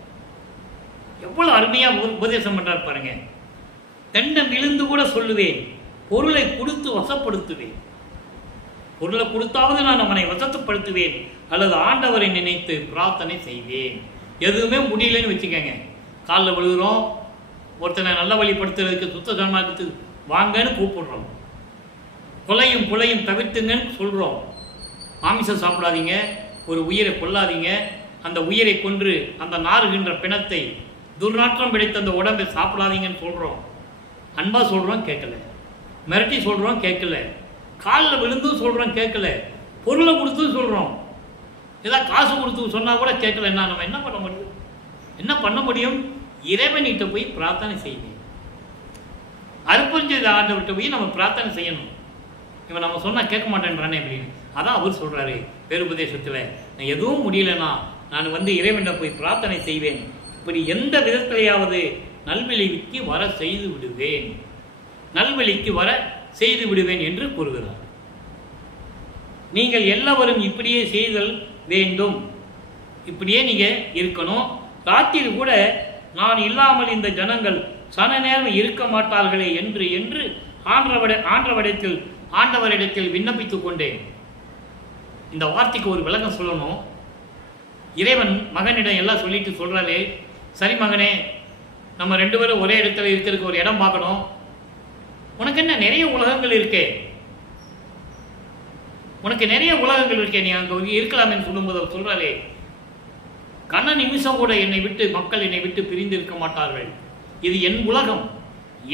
எவ்வளவு அருமையா உபதேசம் பண்றார் பாருங்க. தண்டம் விழுந்து கூட சொல்லுவேன், பொருளை கொடுத்து வசப்படுத்துவேன். பொருளை கொடுத்தாவது நான் அவனை வசப்படுத்துவேன், அல்லது ஆண்டவரை நினைத்து பிரார்த்தனை செய்வேன். எதுவுமே முடியலன்னு வச்சுக்கோங்க, காலில் விழுகிறோம், ஒருத்தனை நல்ல வழிப்படுத்துறதுக்கு சுத்த சன்மார்க்கத்துக்கு வாங்கன்னு கூப்பிடுறோம், கொலையும் புலையும் தவிர்த்துங்கன்னு சொல்கிறோம், மாமிசம் சாப்பிடாதீங்க, ஒரு உயிரை கொல்லாதீங்க, அந்த உயிரை கொன்று அந்த நாறுகின்ற பிணத்தை, துர்நாற்றம் பிடித்த அந்த உடம்பை சாப்பிடாதீங்கன்னு சொல்கிறோம். அன்பா சொல்கிறோம், கேட்கல. மிரட்டி சொல்கிறோம், கேட்கல. காலில் விழுந்தும் சொல்கிறோம், கேட்கல. பொருளை கொடுத்தும் சொல்கிறோம், ஏதாவது காசு கொடுத்து சொன்னால் கூட கேட்கலன்னா நம்ம என்ன பண்ண முடியும்? என்ன பண்ண முடியும்? இறைவனிட்ட போய் பிரார்த்தனை செய்வேன். அர்ப்பணிச்ச ஆண்டவர்கிட்ட போய் நம்ம பிரார்த்தனை செய்யணும். இவன் நம்ம சொன்னால் கேட்க மாட்டேன்றானே அப்படின்னு. அதான் அவர் சொல்கிறாரு பேருபதேசத்தில், நான் எதுவும் முடியலன்னா நான் இறைவனிட போய் பிரார்த்தனை செய்வேன். இப்படி எந்த விதத்திலேயாவது நல்வழிக்கு வர செய்து விடுவேன், நல்வழிக்கு வர செய்து விடுவேன் என்று கூறுகிறார். நீங்கள் எல்லாரும் இப்படியே செய்தல் வேண்டும், இப்படியே நீங்கள் இருக்கணும். ராத்திரி கூட நான் இல்லாமல் இந்த ஜனங்கள் சன நேரம் இருக்க மாட்டார்களே என்று என்று ஆண்டவரிடத்தில் விண்ணப்பித்துக் கொண்டேன். இந்த வார்த்தைக்கு ஒரு விளக்கம் சொல்லணும். இறைவன் மகனிடம் எல்லாம் சொல்லிட்டு சொல்றாரு, சரி மகனே, நம்ம 2 பேரும் ஒரே இடத்துல இருக்கிறதுக்கு ஒரு இடம் பார்க்கணும். உனக்கு என்ன நிறைய உலகங்கள் இருக்கே, உனக்கு நிறைய உலகங்கள் இருக்கே, நீ அங்கே இருக்கலாமே சொல்லும்போது அவர் சொல்றாரு, கண்ண நிமிஷம் கூட என்னை விட்டு மக்கள் என்னை விட்டு பிரிந்து இருக்க மாட்டார்கள். இது என் உலகம்,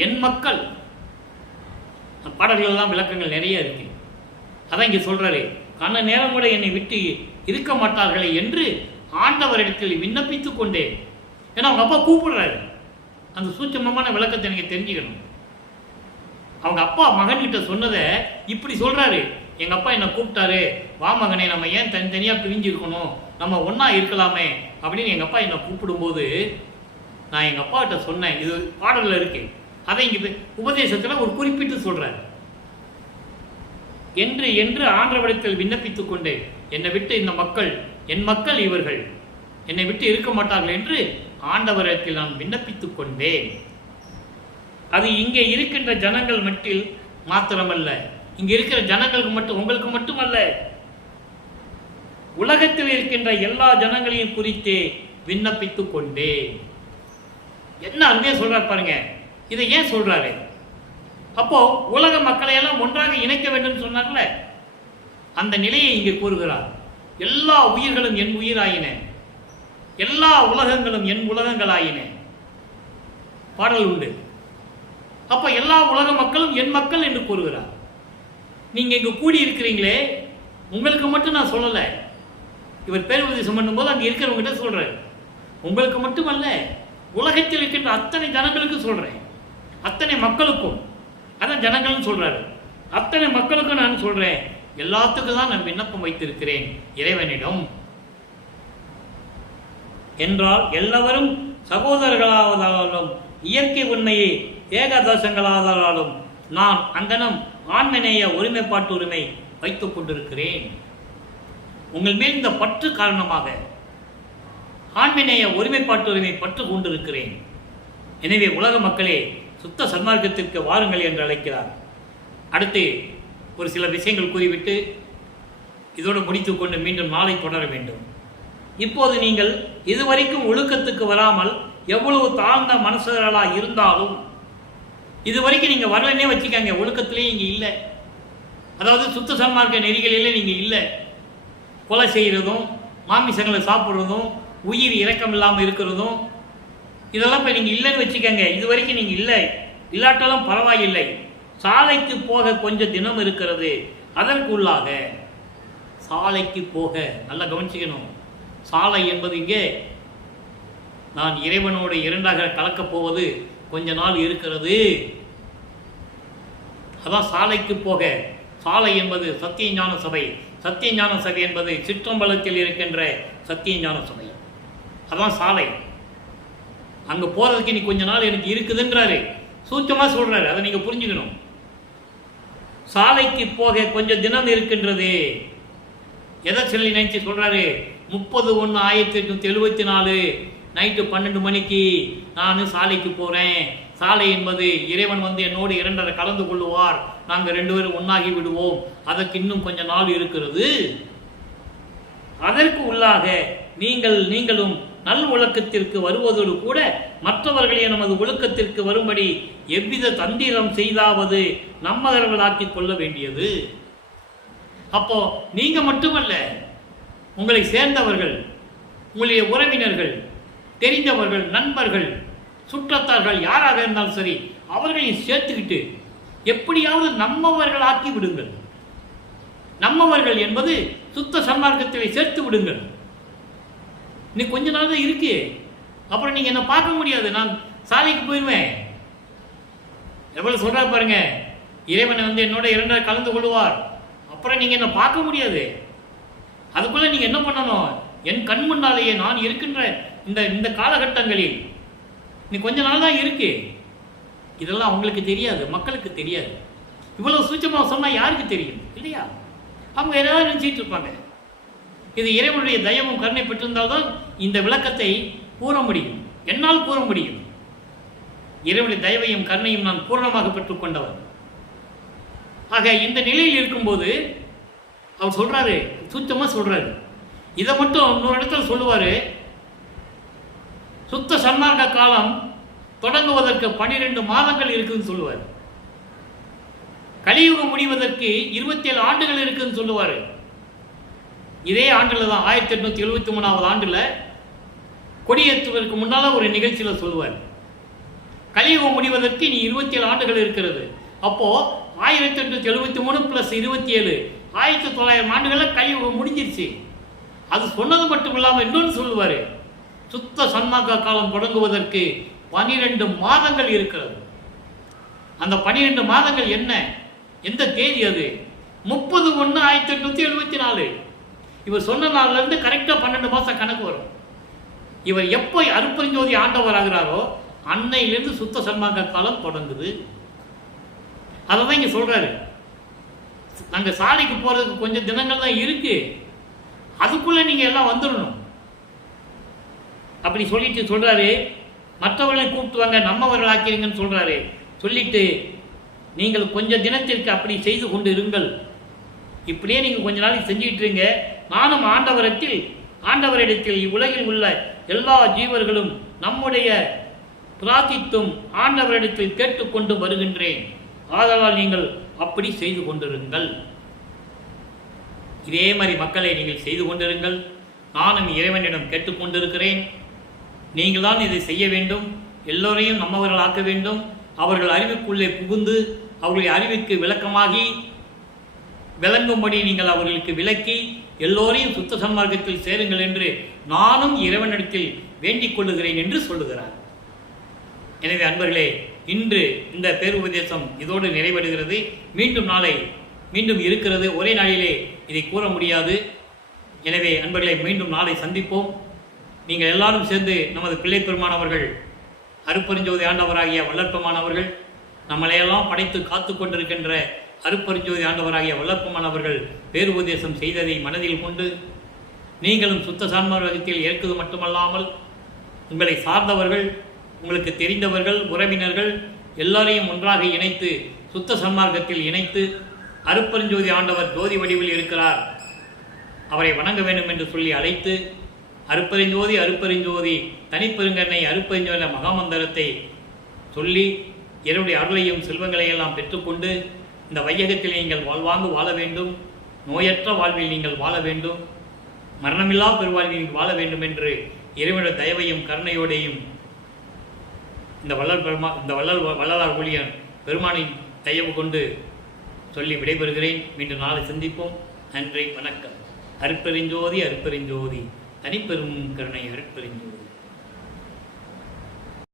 என் மக்கள். பாடல்கள் எல்லாம் விளக்கங்கள் நிறைய இருக்கு. அதான் இங்கே சொல்றாரு, கண்ண நேரம் கூட என்னை விட்டு இருக்க மாட்டார்களே என்று ஆண்டவரிடத்தில் விண்ணப்பித்துக் கொண்டேன். ஏன்னா அவங்க அப்பா கூப்பிடுறாரு. அந்த சூட்சமமான விளக்கத்தை எனக்கு தெரிஞ்சுக்கணும். அவங்க அப்பா மகன்கிட்ட சொன்னதை இப்படி சொல்றாரு, எங்க அப்பா என்னை கூப்பிட்டாரு, வா மகனே, நம்ம ஏன் தனித்தனியாக பிரிஞ்சு இருக்கணும், நம்ம ஒன்றா இருக்கலாமே அப்படின்னு எங்கள் அப்பா என்னை கூப்பிடும்போது நான் எங்கள் அப்பா கிட்ட சொன்னேன். இது பாடலில் இருக்கு. அதை இங்கே உபதேசத்தில் ஒரு குறிப்பிட்டு சொல்கிறார். என்று என்று ஆண்டவரிடத்தில் விண்ணப்பித்துக் கொண்டேன். என்னை விட்டு இந்த மக்கள், என் மக்கள் இவர்கள் என்னை விட்டு இருக்க மாட்டார்கள் என்று ஆண்டவரிடத்தில் நான் விண்ணப்பித்துக் கொண்டேன். அது இங்கே இருக்கின்ற ஜனங்கள் மட்டில் மாத்திரமல்ல, இங்க இருக்கிற ஜனங்களுக்கு மட்டும், உங்களுக்கு மட்டுமல்ல, உலகத்தில் இருக்கின்ற எல்லா ஜனங்களையும் குறித்தே விண்ணப்பித்துக் கொண்டேன். என்ன அங்கே சொல்றாரு பாருங்க. இதை ஏன் சொல்றாரு? அப்போ உலக மக்களை எல்லாம் ஒன்றாக இணைக்க வேண்டும் சொன்னார்ல, அந்த நிலையை இங்கே கூறுகிறார். எல்லா உயிர்களும் என் உயிராயின, எல்லா உலகங்களும் என் உலகங்களாயின பாடல் உண்டு. அப்ப எல்லா உலக மக்களும் என் மக்கள் என்று கூறுகிறார். நீங்க இங்க கூடி இருக்கிறீங்களே, உங்களுக்கு மட்டும் நான் சொல்லல. இவர் பேருபதேசம் பண்ணும்போது அங்க இருக்கிறவங்க கிட்ட சொல்றாரு, உங்களுக்கு மட்டுமல்ல, உலகத்தில் இருக்கின்ற அத்தனை ஜனங்களுக்கும் சொல்றேன், அத்தனை மக்களுக்கும். அதான் ஜனங்கள்னு சொல்றாரு. அத்தனை மக்களுக்கும் நான் சொல்றேன், எல்லாத்துக்கும் தான் நான் விண்ணப்பம் வைத்திருக்கிறேன் இறைவனிடம் என்றால், எல்லாவரும் சகோதரர்களாவதாலும் இயற்கை உண்மையை ஏகாதசங்களாதாலும் நான் அங்கனம் ஆண்மநேய ஒருமைப்பாட்டு உரிமை வைத்துக் கொண்டிருக்கிறேன். உங்கள் மேல் இந்த பற்று காரணமாக ஆண்மநேய ஒருமைப்பாட்டு உரிமை பற்று கொண்டிருக்கிறேன். எனவே உலக மக்களே, சுத்த சன்மார்க்கத்திற்கு வாருங்கள் என்று அழைக்கிறார். அடுத்து ஒரு சில விஷயங்கள் கூறிவிட்டு இதோடு முடித்துக்கொண்டு மீண்டும் நாளை தொடர வேண்டும். இப்போது நீங்கள் இதுவரைக்கும் ஒழுக்கத்துக்கு வராமல் எவ்வளவு தாழ்ந்த மனசர்களாக இருந்தாலும், இதுவரைக்கும் நீங்கள் வரலன்னே வச்சுக்காங்க, ஒழுக்கத்திலே இங்கே இல்லை. அதாவது சுத்த சன்மார்க்க நெறிகளிலே நீங்கள் இல்லை. கொலை செய்கிறதும், மாமிசங்களை சாப்பிட்றதும், உயிர் இரக்கம் இல்லாமல் இருக்கிறதும், இதெல்லாம் இப்போ நீங்கள் இல்லைன்னு வச்சுக்கோங்க. இது வரைக்கும் நீங்கள் இல்லை, இல்லாட்டாலும் பரவாயில்லை. சாலைக்கு போக கொஞ்சம் தினம் இருக்கிறது, அதற்கு உள்ளாக சாலைக்கு போக நல்லா கவனிச்சுக்கணும். சாலை என்பது இங்கே நான் இறைவனோடு இரண்டாக கலக்கப் போவது கொஞ்ச நாள் இருக்கிறது. அதான் சாலைக்கு போக. சாலை என்பது சத்திய ஞான சபை, சத்திய ஞான சபை என்பது சிற்றம்பலத்தில் இருக்கின்ற சத்திய ஞான சபை. அதான் சாலை. அங்கே போகிறதுக்கு நீ கொஞ்ச நாள் எனக்கு இருக்குதுன்றாரு, சூச்சமாக சொல்கிறாரு. அதை நீங்கள் புரிஞ்சுக்கணும். சாலைக்கு போக கொஞ்சம் தினம் இருக்கின்றது. எதை சொல்லி நினைச்சு சொல்கிறாரு? 30/1/1874 நைட்டு 12 மணிக்கு நான் சாலைக்கு போகிறேன். சாலை என்பது இறைவன் வந்து என்னோடு 2.5 கலந்து கொள்ளுவார், நாங்கள் 2 பேரும் ஒன்றாகி விடுவோம், அதற்கு இன்னும் கொஞ்சம் நாள் இருக்கிறது. அதற்கு உள்ளாக நீங்களும் நல் ஒழுக்கத்திற்கு வருவதோடு கூட மற்றவர்களையும் நமது ஒழுக்கத்திற்கு வரும்படி எவ்வித தந்திரம் செய்தாவது நம்மவர்களாக்கிக் கொள்ள வேண்டியது. அப்போ நீங்க மட்டுமல்ல, உங்களை சேர்ந்தவர்கள், உங்களுடைய உறவினர்கள், தெரிந்தவர்கள், நண்பர்கள், சுற்றத்தார்கள், யாராக இருந்தாலும் சரி, அவர்களையும் சேர்த்துக்கிட்டு எப்படியாவது நம்மவர்கள் ஆக்கி விடுங்கள். நம்மவர்கள் என்பது சுத்த சன்மார்க்கத்திலே சேர்த்து விடுங்கள். நீ கொஞ்ச நாள் தான் இருக்கு, அப்புறம் நீங்க என்ன பார்க்க முடியாது, நான் சாலைக்கு போயிடுவேன். எவ்வளவு சொல்றா பாருங்க, இறைவனை வந்து என்னோட 2 கலந்து கொள்வார், அப்புறம் நீங்க என்ன பார்க்க முடியாது. அதுக்குள்ள நீங்க என்ன பண்ணணும்? என் கண் முன்னாலேயே நான் இருக்கின்ற இந்த காலகட்டங்களில் நீ கொஞ்ச நாள் தான் இருக்கு. இதெல்லாம் அவங்களுக்கு தெரியாது, மக்களுக்கு தெரியாது. இவ்வளவு சூட்சமாக சொன்னா யாருக்கு தெரியும் இல்லையா? அவங்க ஏதாவது நினைச்சிட்டு இருப்பாங்க. இது இறைவனுடைய தயவும் கருணை பெற்றிருந்தால்தான் இந்த விளக்கத்தை கூற முடியும், என்னால் கூற முடியும். இறைவனுடைய தயவையும் கருணையும் நான் பூர்ணமாக பெற்றுக்கொண்டவர். ஆக இந்த நிலையில் இருக்கும்போது அவர் சொல்றாரு, சூட்சமா சொல்றாரு. இதை மட்டும் இன்னொரு இடத்துல சொல்லுவாரு, சுத்த சன்மார்க்க காலம் தொடங்குவதற்கு 12 மாதங்கள் இருக்குன்னு சொல்லுவார். கலியுகம் முடிவதற்கு 27 ஆண்டுகள் இருக்குன்னு சொல்லுவார். இதே ஆண்டுல தான் 1873 ஆண்டுல கொடியேற்றுவதற்கு முன்னால ஒரு நிகழ்ச்சியில சொல்லுவார், கலியுகம் முடிவதற்கு இனி 27 ஆண்டுகள் இருக்கிறது. அப்போ 1873 + 27 1900 ஆண்டுகள்ல கலியுகம் முடிஞ்சிருச்சு. அது சொன்னது மட்டும் இல்லாம இன்னொன்று சொல்லுவாரு, சுத்த சன்மார்க்க காலம் தொடங்குவதற்கு 12 மாதங்கள் இருக்கிறது. அந்த 12 மாதங்கள் என்ன, எந்த தேதி அது? 30/1/1874. இவர் சொன்ன நாள்ல இருந்து கரெக்டா 12 மாசம் கணக்கு வரும். இவர் எப்போ அருப்பெருஞ்சோதி ஆண்டவர் ஆகிறாரோ அன்னையிலிருந்து சுத்த சன்மார்க்க காலம் தொடங்குது. அதான் இங்க சொல்றாரு. நாங்கள் சாலைக்கு போகிறதுக்கு கொஞ்சம் தினங்கள் தான் இருக்குது, அதுக்குள்ளே நீங்கள் எல்லாம் வந்துடணும் அப்படி சொல்லிட்டு சொல்கிறாரு. மற்றவர்களை கூப்பிட்டு வாங்க, நம்மவர்கள் ஆக்கிறீங்கன்னு சொல்கிறாரு. சொல்லிட்டு நீங்கள் கொஞ்சம் தினத்திற்கு அப்படி செய்து கொண்டு இருங்கள், இப்படியே நீங்கள் கொஞ்ச நாளைக்கு செஞ்சுக்கிட்டு இருங்க. நானும் ஆண்டவரிடத்தில் இவ்வுலகில் உள்ள எல்லா ஜீவர்களும் நம்முடைய பிரார்த்தித்தும் ஆண்டவரிடத்தில் கேட்டுக்கொண்டு வருகின்றேன். ஆதலால் நீங்கள் அப்படி செய்து கொண்டிருங்கள். இதே மாதிரி மக்களை நீங்கள் செய்து கொண்டிருங்கள். நானும் இறைவனிடம் கேட்டுக்கொண்டிருக்கிறேன். நீங்கள் தான் இதை செய்ய வேண்டும். எல்லோரையும் நம்மவர்கள் ஆக்க வேண்டும். அவர்கள் அறிவுக்குள்ளே புகுந்து அவர்களுடைய அறிவுக்கு விளக்கமாகி விளங்கும்படி நீங்கள் அவர்களுக்கு விளக்கி எல்லோரையும் சுத்த சன்மார்க்கத்தில் சேருங்கள் என்று நானும் இறைவனிடத்தில் வேண்டிக் கொள்ளுகிறேன் என்று சொல்லுகிறார். எனவே அன்பர்களே, இன்று இந்த பேருபதேசம் இதோடு நிறைவடைகிறது. மீண்டும் இருக்கிறது. ஒரே நாளிலே இதை கூற முடியாது. எனவே அன்பர்களை, மீண்டும் நாளை சந்திப்போம். நீங்கள் எல்லாரும் சேர்ந்து நமது பிள்ளை பெருமானவர்கள், அருப்பெருஞ்சோதி ஆண்டவராகிய வல்லற்பமானவர்கள், நம்மளையெல்லாம் படைத்து காத்து கொண்டிருக்கின்ற அருப்பெருஞ்சோதி ஆண்டவராகிய வல்லற்பமானவர்கள் பேருபதேசம் செய்ததை மனதில் கொண்டு நீங்களும் சுத்த சான்மார்க்கத்தில் ஏற்குவது மட்டுமல்லாமல் உங்களை சார்ந்தவர்கள், உங்களுக்கு தெரிந்தவர்கள், உறவினர்கள் எல்லாரையும் ஒன்றாக இணைத்து சுத்த சன்மார்க்கத்தில் இணைத்து அருப்பெருஞ்சோதி ஆண்டவர் ஜோதி வடிவில் இருக்கிறார், அவரை வணங்க வேண்டும் என்று சொல்லி அழைத்து அருப்பெருஞ்சோதி தனிப்பெருங்கண்ணை அருப்பெருஞ்சோதி மகாமந்திரத்தை சொல்லி இறைவனுடைய அருளையும் செல்வங்களையெல்லாம் பெற்றுக்கொண்டு இந்த வையகத்தில் நீங்கள் வாழ்வாங்கு வாழ வேண்டும், நோயற்ற வாழ்வில் நீங்கள் வாழ வேண்டும், மரணமில்லா பெருவாழ்வில் நீங்கள் வாழ வேண்டும் என்று இறைவனுடைய தயவையும் கருணையோடையும் இந்த வள்ளலார் ஊழியர் பெருமானின் தயவு கொண்டு சொல்லி விடைபெறுகிறேன். மீண்டும் நாளை சந்திப்போம். நன்றி, வணக்கம். அருட்பெருஞ்சோதி தனிப்பெரும் கருணை அருட்பெருஞ்சோதி.